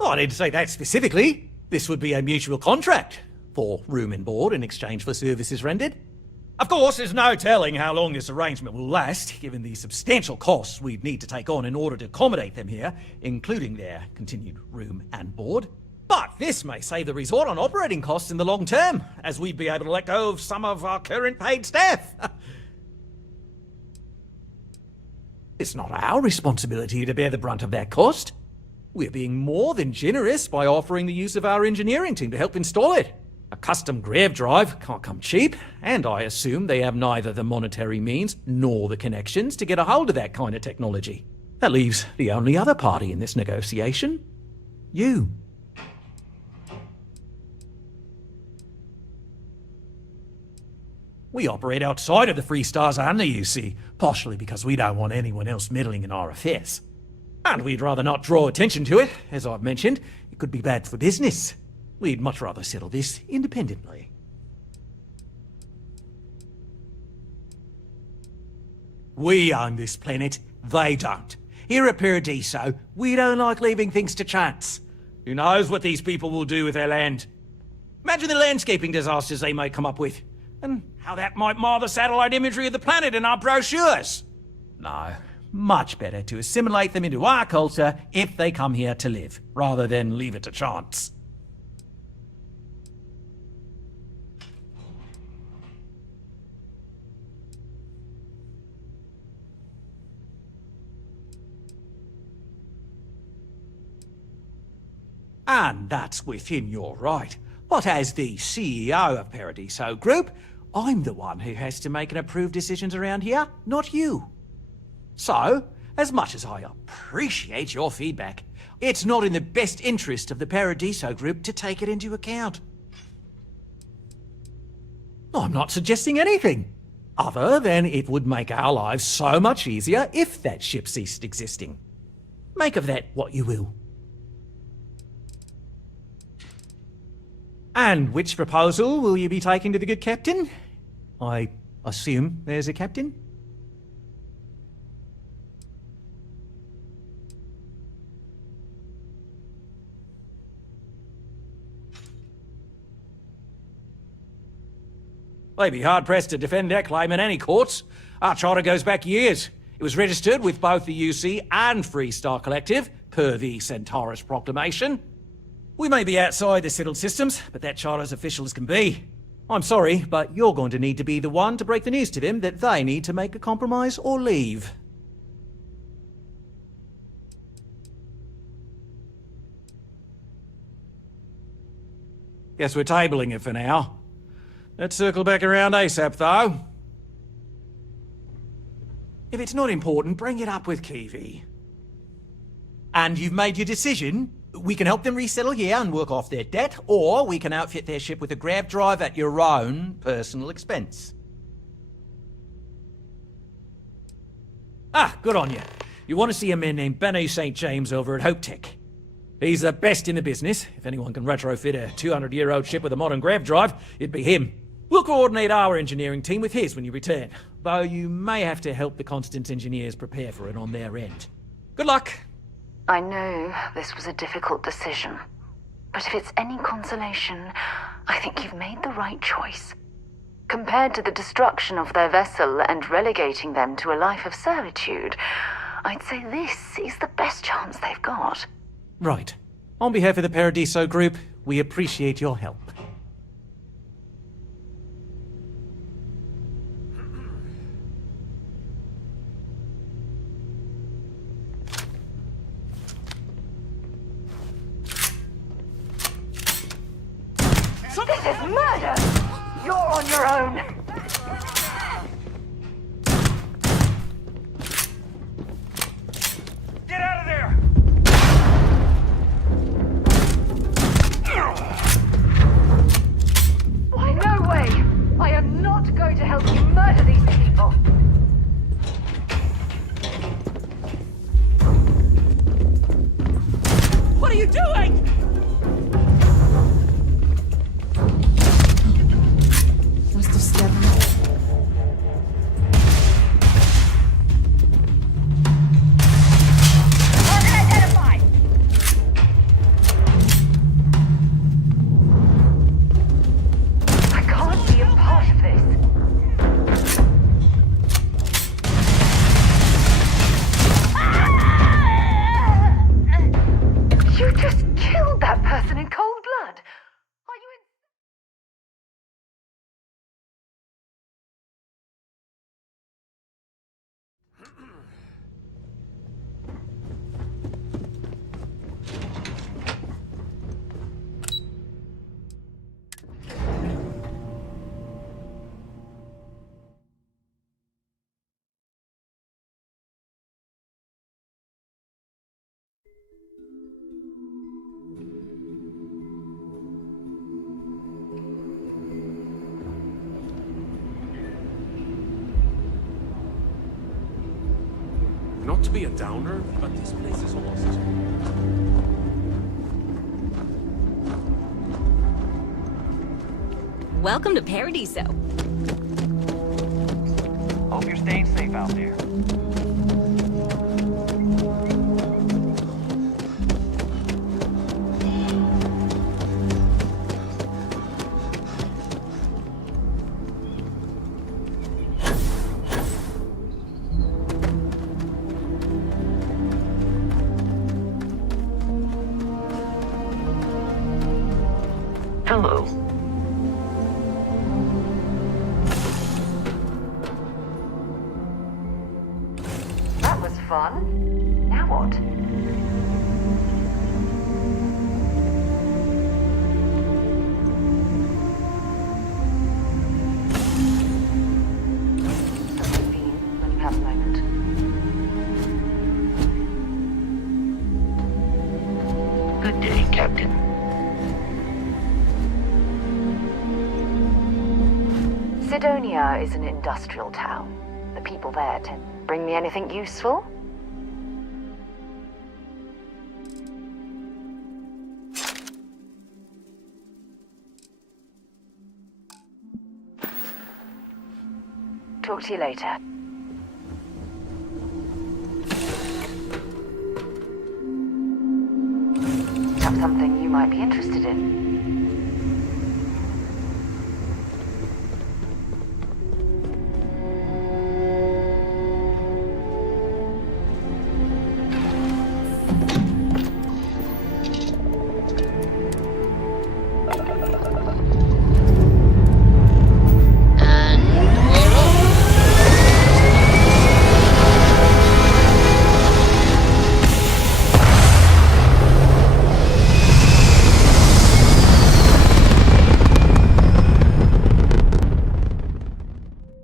Oh, I didn't say that specifically. This would be a mutual contract for room and board in exchange for services rendered. Of course, there's no telling how long this arrangement will last, given the substantial costs we'd need to take on in order to accommodate them here, including their continued room and board. But this may save the resort on operating costs in the long term, as we'd be able to let go of some of our current paid staff. It's not our responsibility to bear the brunt of that cost. We're being more than generous by offering the use of our engineering team to help install it. A custom grav drive can't come cheap, and I assume they have neither the monetary means nor the connections to get a hold of that kind of technology. That leaves the only other party in this negotiation. You. We operate outside of the Free Stars only, you see, partially because we don't want anyone else meddling in our affairs. And we'd rather not draw attention to it. As I've mentioned, it could be bad for business. We'd much rather settle this independently. We own this planet, they don't. Here at Paradiso, we don't like leaving things to chance. Who knows what these people will do with their land? Imagine the landscaping disasters they might come up with, and how that might mar the satellite imagery of the planet in our brochures. No, much better to assimilate them into our culture if they come here to live, rather than leave it to chance. And that's within your right. But as the CEO of Paradiso Group, I'm the one who has to make and approve decisions around here, not you. So, as much as I appreciate your feedback, it's not in the best interest of the Paradiso Group to take it into account. I'm not suggesting anything, other than it would make our lives so much easier if that ship ceased existing. Make of that what you will. And which proposal will you be taking to the good captain? I assume there's a captain? They'd be hard-pressed to defend that claim in any courts. Our charter goes back years. It was registered with both the UC and Free Star Collective, per the Centaurus Proclamation. We may be outside the settled systems, but that charter's official as can be. I'm sorry, but you're going to need to be the one to break the news to them that they need to make a compromise or leave. Guess we're tabling it for now. Let's circle back around ASAP, though. If it's not important, bring it up with Kiwi. And you've made your decision? We can help them resettle here and work off their debt, or we can outfit their ship with a grav drive at your own personal expense. Ah, good on you. You want to see a man named Benny St. James over at Hope Tech. He's the best in the business. If anyone can retrofit a 200-year-old ship with a modern grav drive, it'd be him. We'll coordinate our engineering team with his when you return, though you may have to help the Constant engineers prepare for it on their end. Good luck. I know this was a difficult decision, but if it's any consolation, I think you've made the right choice. Compared to the destruction of their vessel and relegating them to a life of servitude, I'd say this is the best chance they've got. Right. On behalf of the Paradiso Group, we appreciate your help. This is murder! You're on your own! Get out of there! Why, no way! I am not going to help you murder these people! What are you doing? Must have stepped Not to be a downer, but this place is almost... Welcome to Paradiso. Hope you're staying safe out there. Hello. That was fun. Now what? Convene when you have a moment. Good day, Captain. Sidonia is an industrial town. The people there tend to bring me anything useful. Talk to you later. Have something you might be interested in.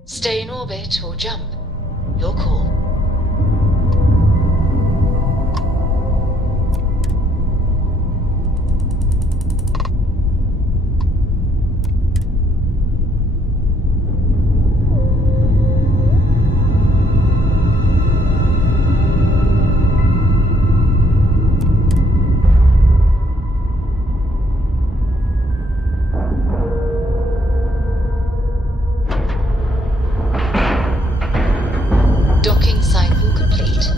Stay in orbit or jump. Your call. Docking cycle complete.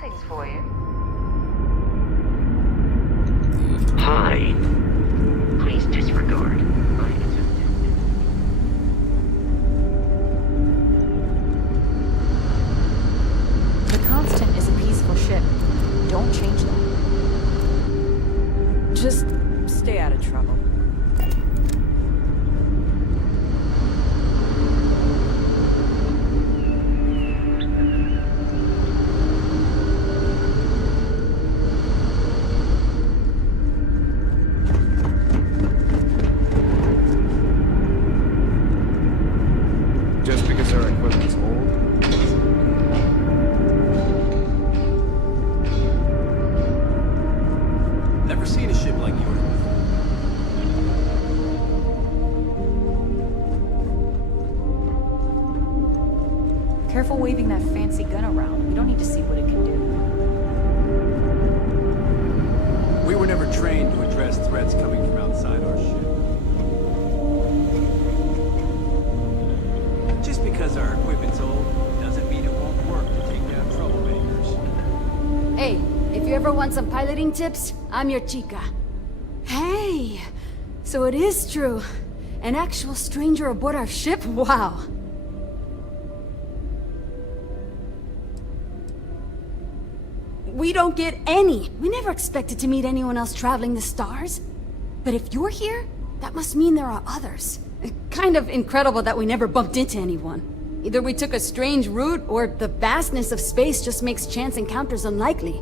Things for you. Hi. Please disregard my assistant. The Constant is a peaceful ship. Don't change that. Just stay out of trouble. Just because our equipment's old? Never seen a ship like yours before. Careful waving that fancy gun around. We don't need to see what it can do. We were never trained to address threats coming from outside our ship. Just because our equipment's old doesn't mean it won't work to take down troublemakers. Hey, if you ever want some piloting tips, I'm your chica. Hey, so it is true. An actual stranger aboard our ship? Wow. We don't get any. We never expected to meet anyone else traveling the stars. But if you're here, that must mean there are others. Kind of incredible that we never bumped into anyone. Either we took a strange route, or the vastness of space just makes chance encounters unlikely.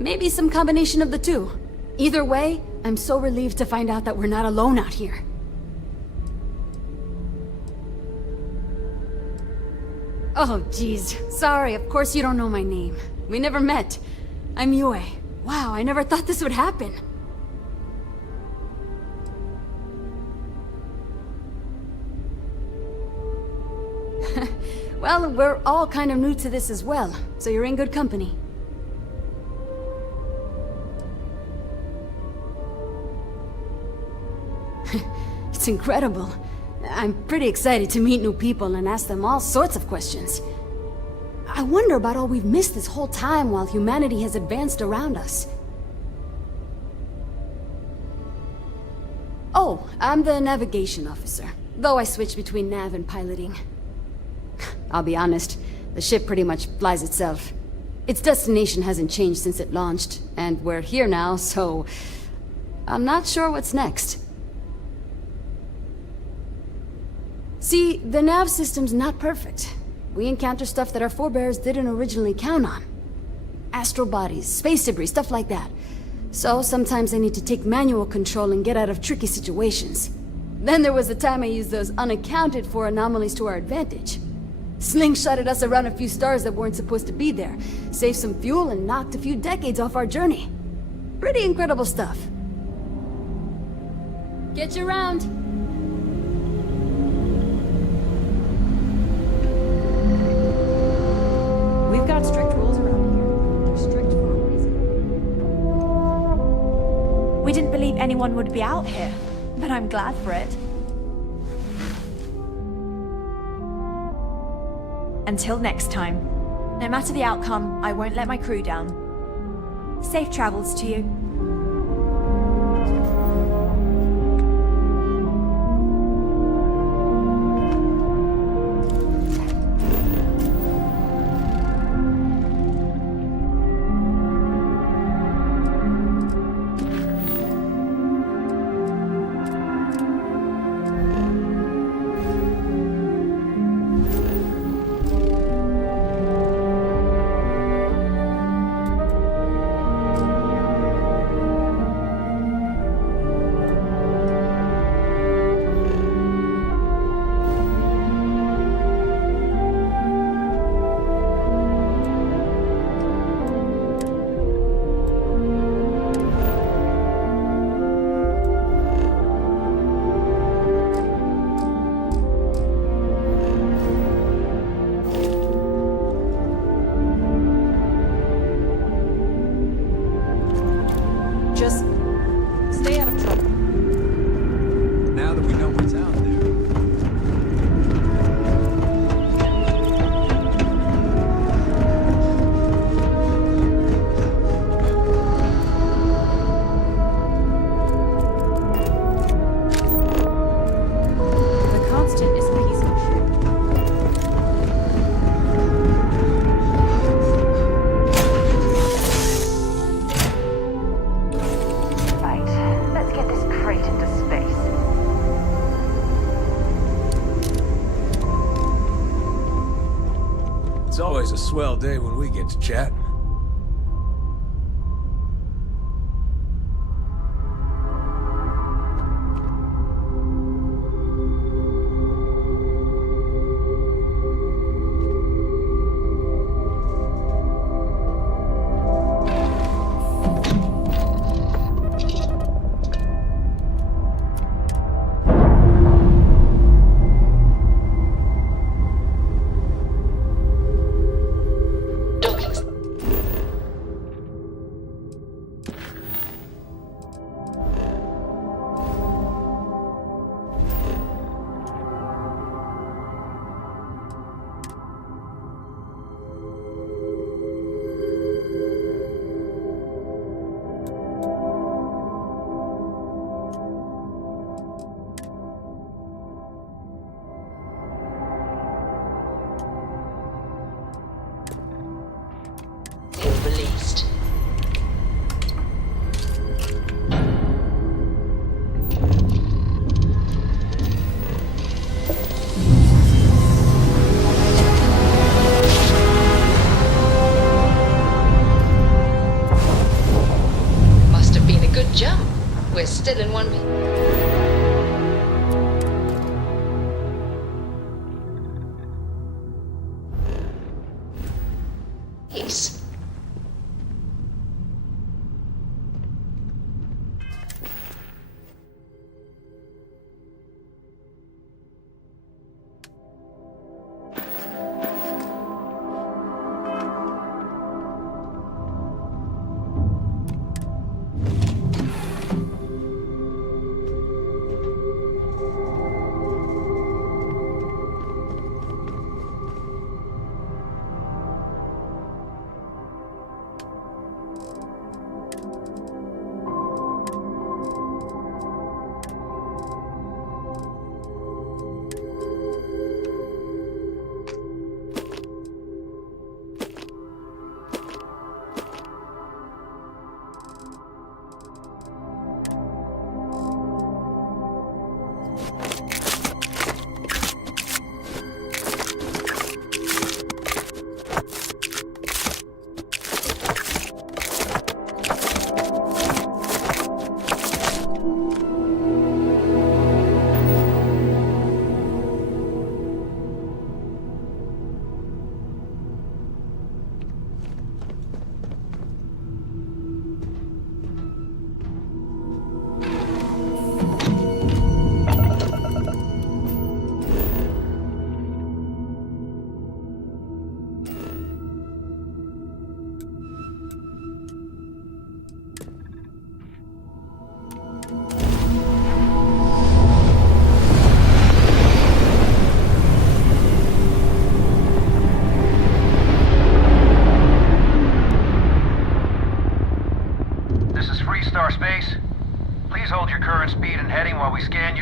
Maybe some combination of the two. Either way, I'm so relieved to find out that we're not alone out here. Oh, geez. Sorry, of course you don't know my name. We never met. I'm Yue. Wow, I never thought this would happen. Well, we're all kind of new to this as well, so you're in good company. It's incredible. I'm pretty excited to meet new people and ask them all sorts of questions. I wonder about all we've missed this whole time while humanity has advanced around us. Oh, I'm the navigation officer, though I switch between nav and piloting. I'll be honest, the ship pretty much flies itself. Its destination hasn't changed since it launched, and we're here now, so I'm not sure what's next. See, the nav system's not perfect. We encounter stuff that our forebears didn't originally count on. Astral bodies, space debris, stuff like that. So sometimes I need to take manual control and get out of tricky situations. Then there was the time I used those unaccounted for anomalies to our advantage. Slingshotted us around a few stars that weren't supposed to be there, saved some fuel and knocked a few decades off our journey. Pretty incredible stuff. Get you around. We've got strict rules around here. They're strict for a reason. We didn't believe anyone would be out here, but I'm glad for it. Until next time. No matter the outcome, I won't let my crew down. Safe travels to you. Just stay out of trouble. Now that we know what's out there. The Constant is a peaceful ship. Right, let's get this crate into space. It's always a swell day when we get to chat. Released. Must have been a good jump. We're still in one. Peace.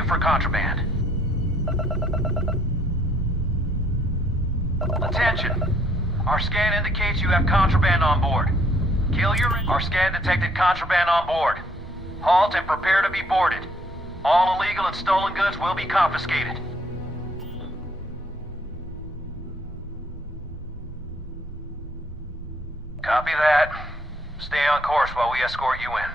for contraband. Attention. Our scan indicates you have contraband on board. Our scan detected contraband on board. Halt and prepare to be boarded. All illegal and stolen goods will be confiscated. Copy that. Stay on course while we escort you in.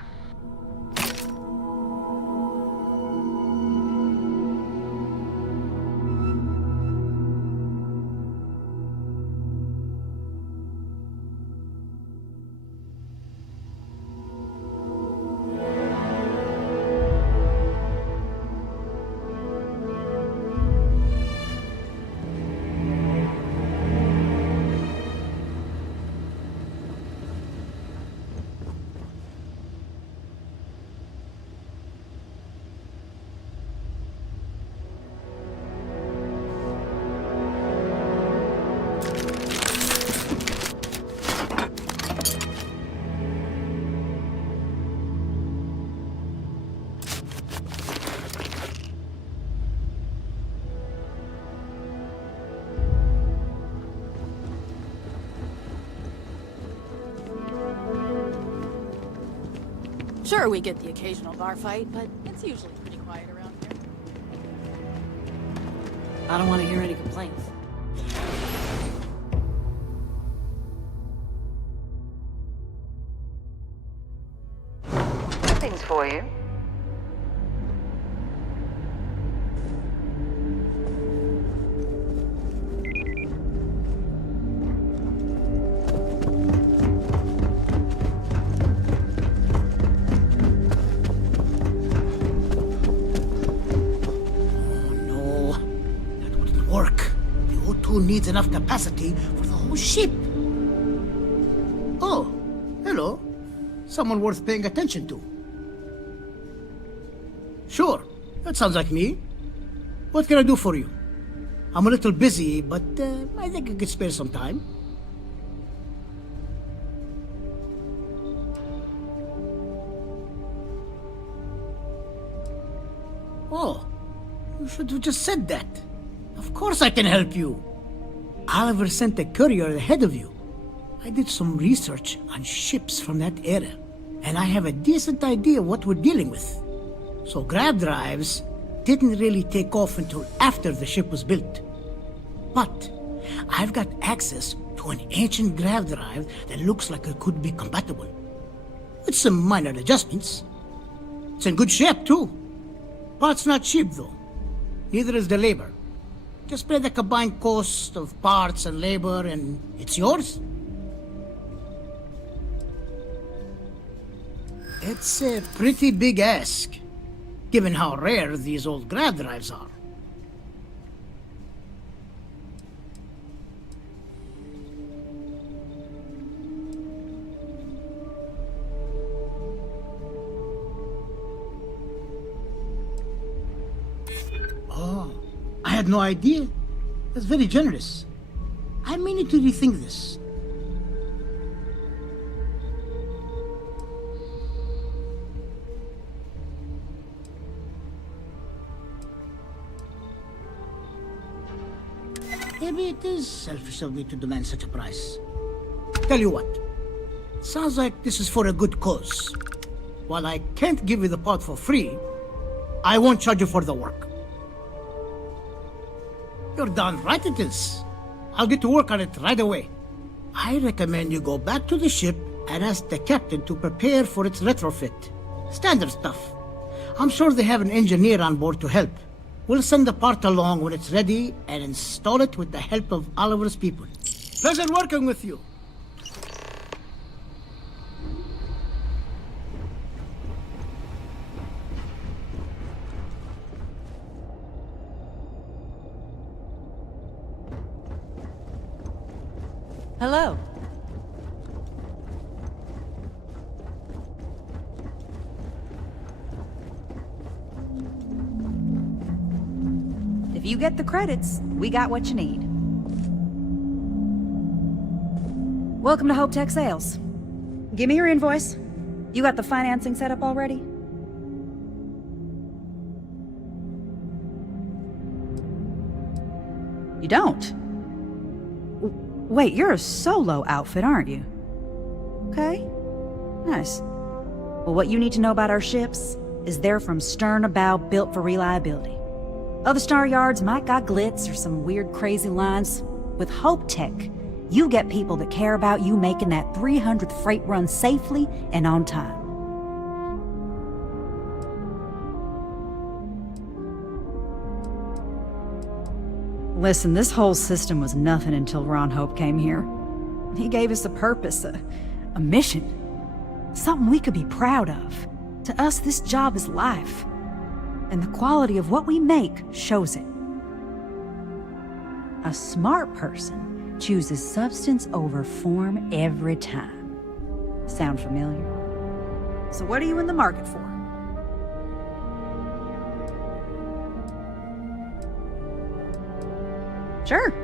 Sure, we get the occasional bar fight, but it's usually pretty quiet around here. I don't want to hear any complaints. Things for you. Needs enough capacity for the whole ship. Oh, hello. Someone worth paying attention to. Sure, that sounds like me. What can I do for you? I'm a little busy, but I think I could spare some time. Oh, you should have just said that. Of course I can help you. Oliver sent a courier ahead of you. I did some research on ships from that era, and I have a decent idea what we're dealing with. So grav drives didn't really take off until after the ship was built. But I've got access to an ancient grav drive that looks like it could be compatible. With some minor adjustments. It's in good shape too. Parts not cheap though. Neither is the labor. Just pay the combined cost of parts and labor and it's yours. It's a pretty big ask, given how rare these old grav drives are. Oh, I had no idea. That's very generous. I mean to rethink this. Maybe it is selfish of me to demand such a price. Tell you what, sounds like this is for a good cause. While I can't give you the part for free, I won't charge you for the work. You're darn right it is. I'll get to work on it right away. I recommend you go back to the ship and ask the captain to prepare for its retrofit. Standard stuff. I'm sure they have an engineer on board to help. We'll send the part along when it's ready and install it with the help of Oliver's people. Pleasure working with you. Hello. If you get the credits, we got what you need. Welcome to Hope Tech Sales. Give me your invoice. You got the financing set up already? You don't? Wait, you're a solo outfit, aren't you? Okay. Nice. Well, what you need to know about our ships is they're from stern to bow, built for reliability. Other star yards might got glitz or some weird crazy lines. With Hope Tech, you get people that care about you making that 300th freight run safely and on time. Listen, this whole system was nothing until Ron Hope came here. He gave us a purpose, a mission. Something we could be proud of. To us, this job is life. And the quality of what we make shows it. A smart person chooses substance over form every time. Sound familiar? So what are you in the market for? Sure.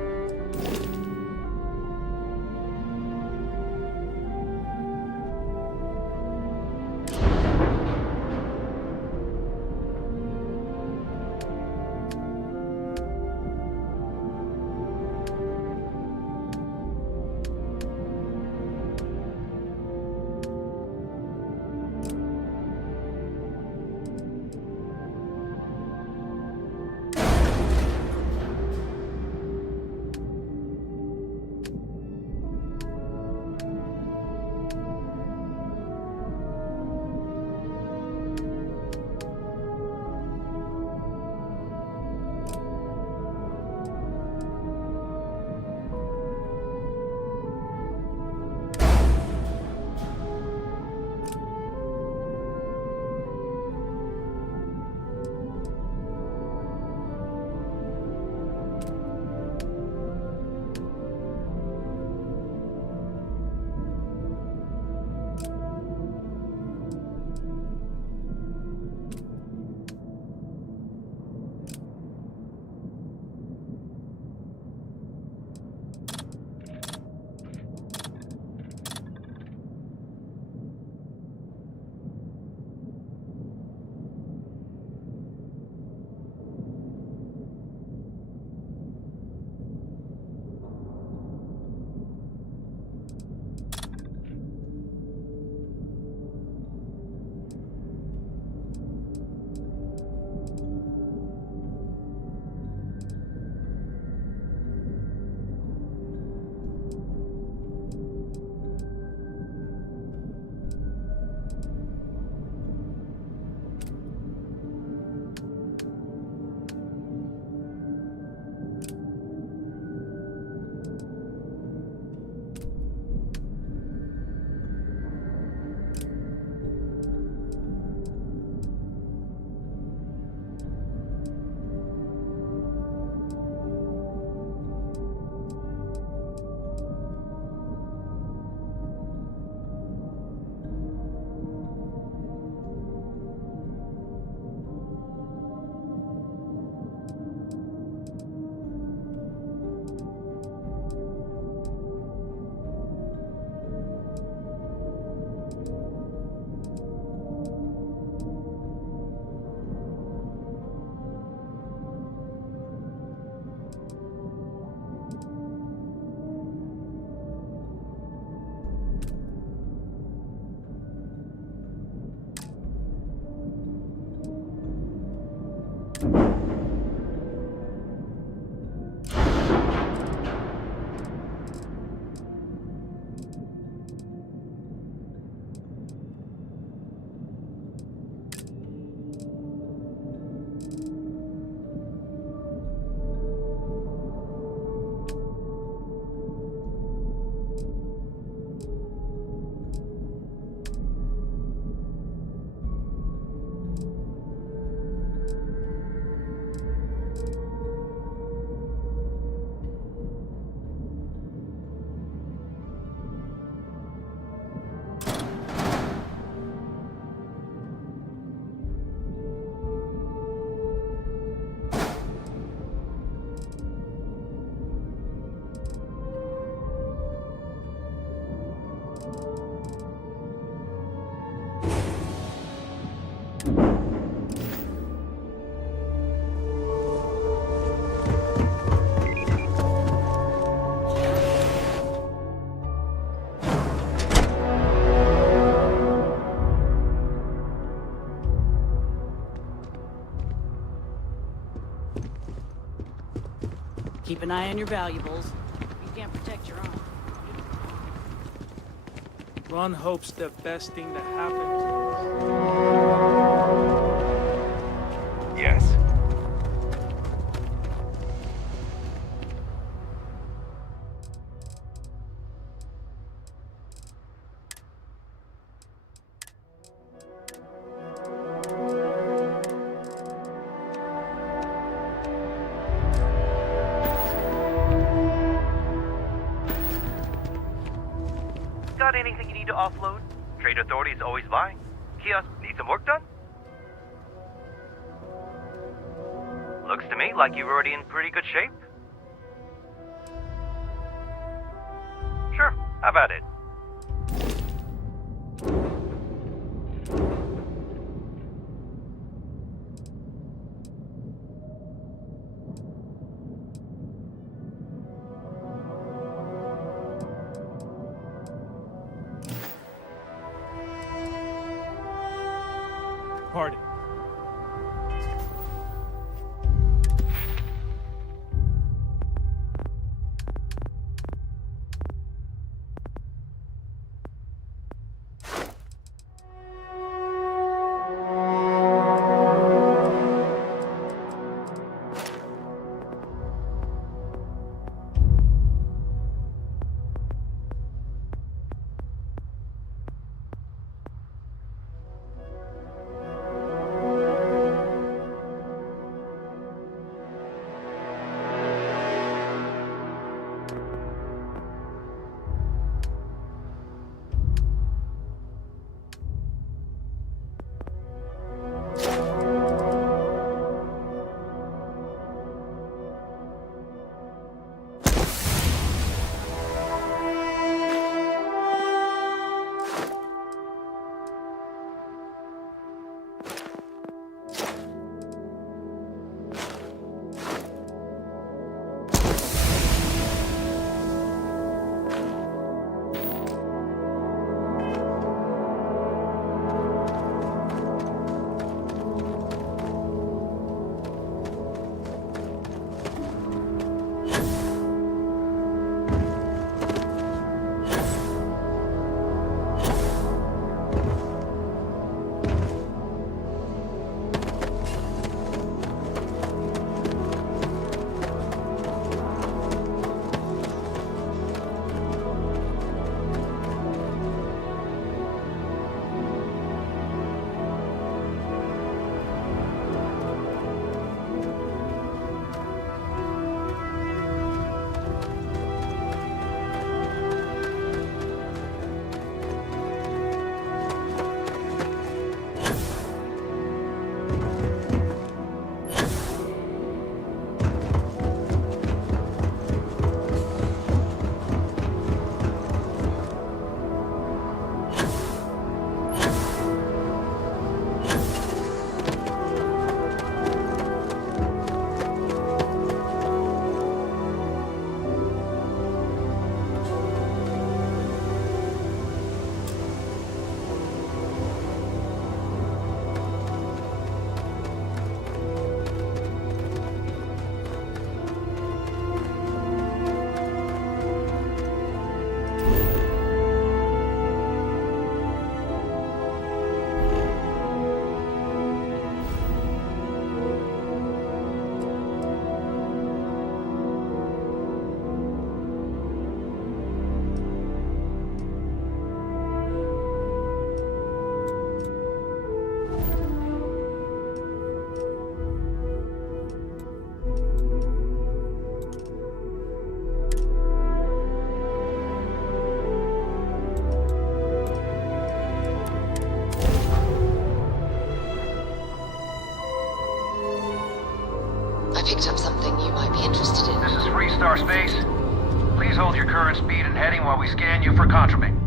Keep an eye on your valuables. You can't protect your own. Ron hopes the best thing that happened. Yes. Got anything you need to offload? Trade Authority is always buying. Kiosk, need some work done? Looks to me like you're already in pretty good shape. Sure, how about it? Party. picked up something you might be interested in. This is Freestar Space. Please hold your current speed and heading while we scan you for contraband.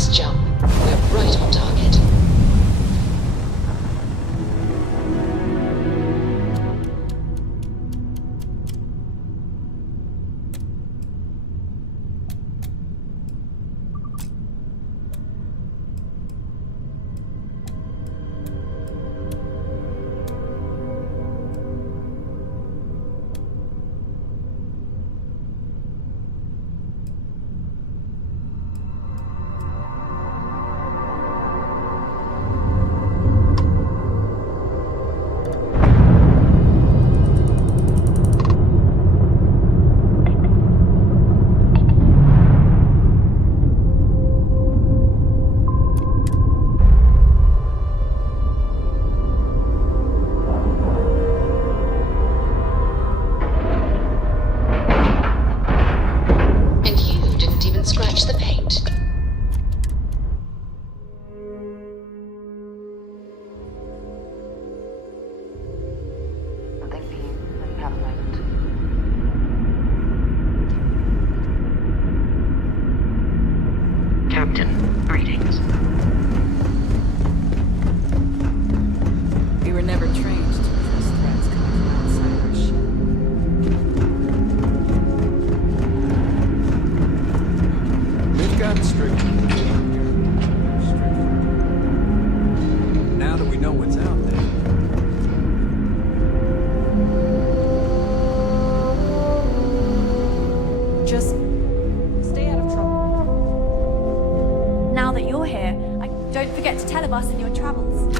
Nice jump. We're right on target. Scratch the paint. Something for you when you have a moment. Captain, greetings. We were never trained to address threats coming from outside our ship. They've gotten strict. Now that we know what's out there. Just stay out of trouble. Now that you're here, don't forget to tell of us in your travels.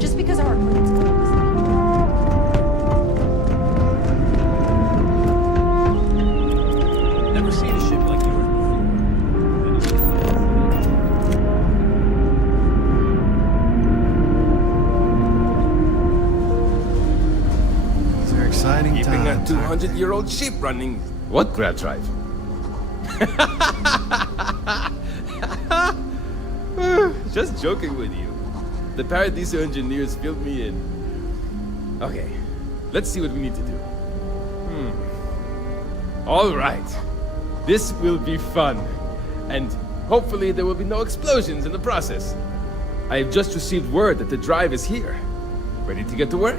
Just because our equipment's Never seen a ship like yours before. These are exciting Keeping times. a 200-year-old ship running. What grab drive? Just joking with you. The Paradiso engineers filled me in. Okay, let's see what we need to do. All right. This will be fun. And hopefully there will be no explosions in the process. I have just received word that the drive is here. Ready to get to work?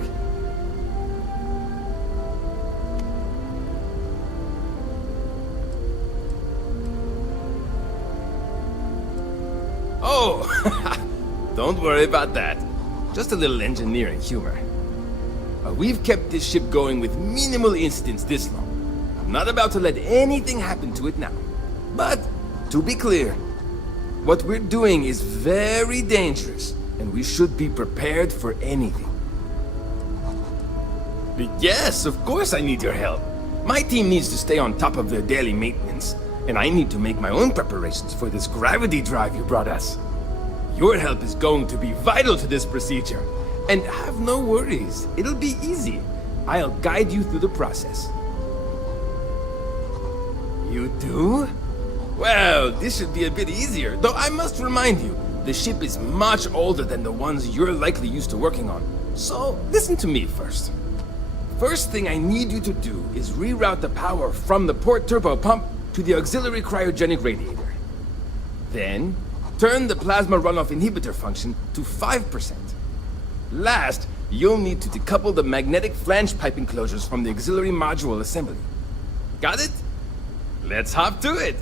Oh, don't worry about that. Just a little engineering humor. We've kept this ship going with minimal incidents this long. I'm not about to let anything happen to it now. But, to be clear, what we're doing is very dangerous, and we should be prepared for anything. Yes, of course I need your help. My team needs to stay on top of their daily maintenance, and I need to make my own preparations for this gravity drive you brought us. Your help is going to be vital to this procedure. And have no worries, it'll be easy. I'll guide you through the process. You do? Well, this should be a bit easier, though I must remind you, the ship is much older than the ones you're likely used to working on. So, listen to me first. First thing I need you to do is reroute the power from the port turbo pump to the auxiliary cryogenic radiator. Then, turn the plasma runoff inhibitor function to 5%. Last, you'll need to decouple the magnetic flange pipe enclosures from the auxiliary module assembly. Got it? Let's hop to it!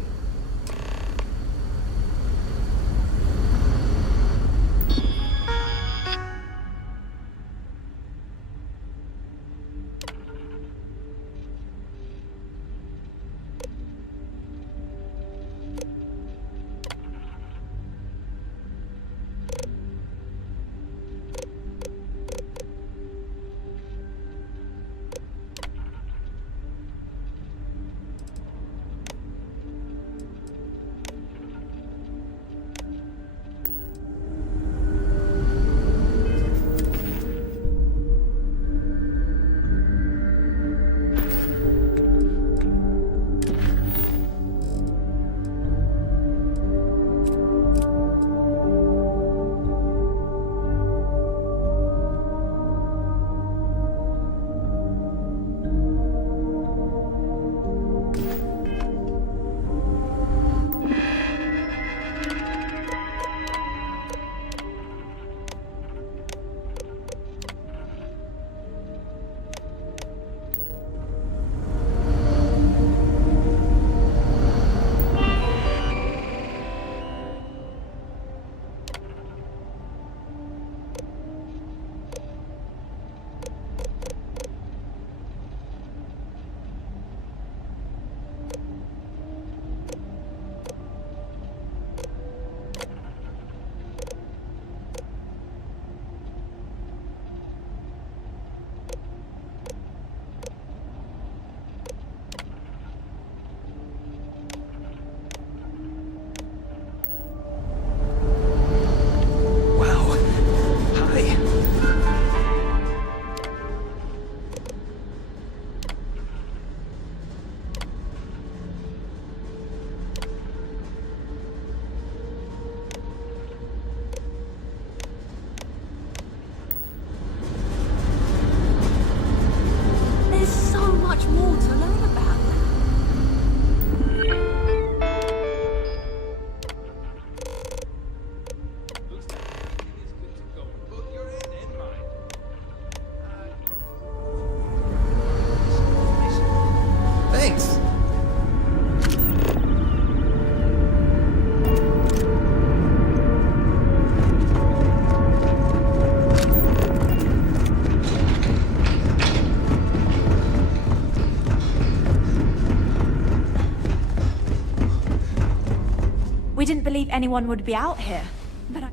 believe anyone would be out here, but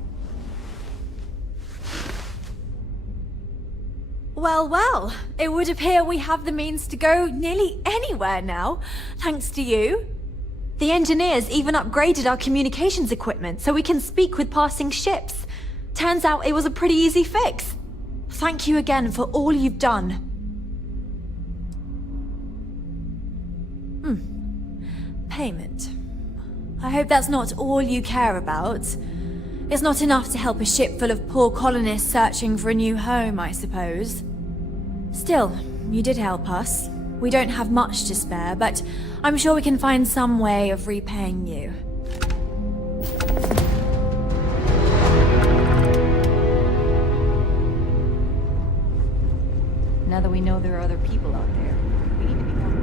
Well, well, it would appear we have the means to go nearly anywhere now, thanks to you. The engineers even upgraded our communications equipment so we can speak with passing ships. Turns out it was a pretty easy fix. Thank you again for all you've done. Payment. I hope that's not all you care about. It's not enough to help a ship full of poor colonists searching for a new home, I suppose. Still, you did help us. We don't have much to spare, but I'm sure we can find some way of repaying you. Now that we know there are other people out there, we need to be more...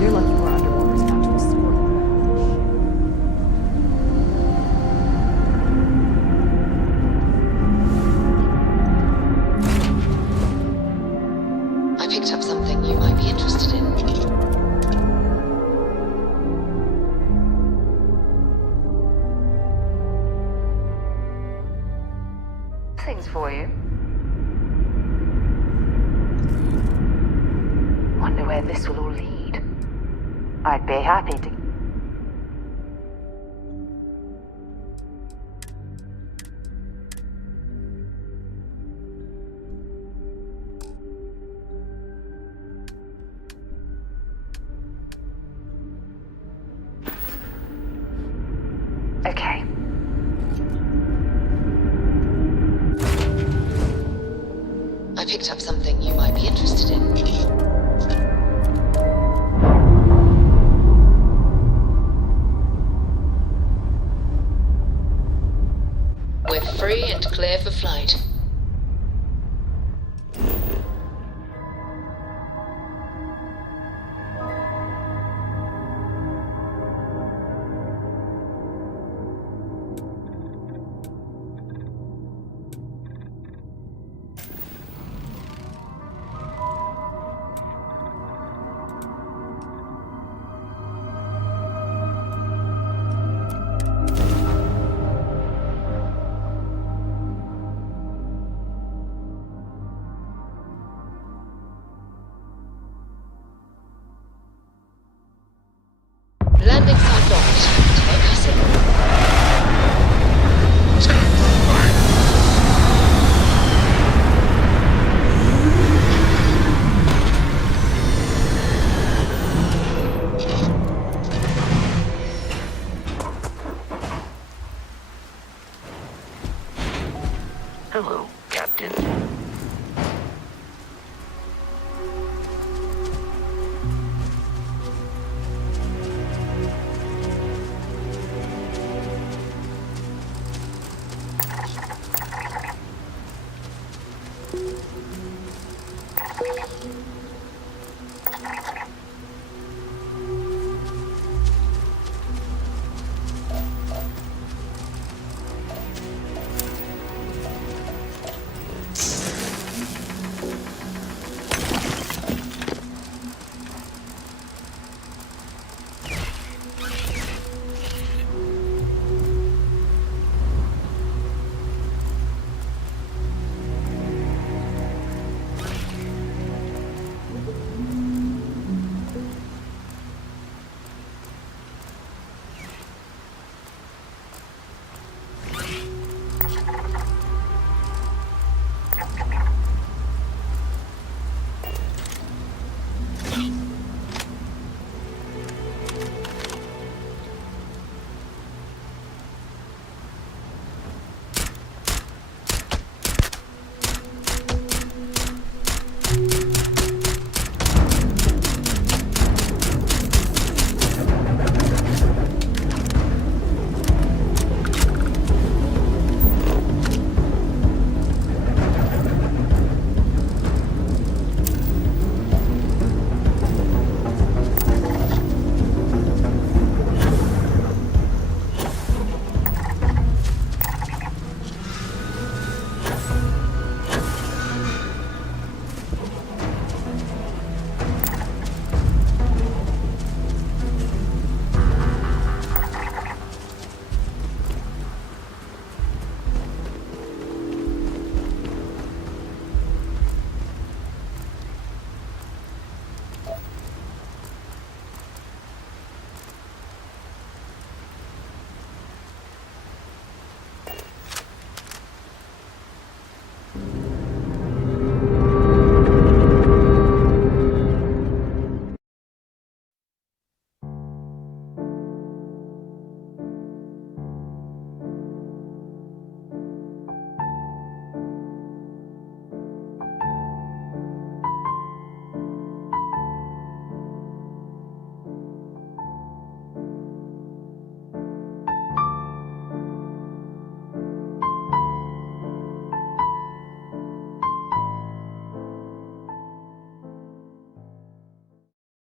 You're lucky we're underwater is not to escort you. I picked up something you might be interested in. Things for you. Wonder where this will all lead. I'd be happy to. Okay. I picked up something you might be interested in. We're free and clear for flight. Landing site locked. Take us in. Hello, Captain.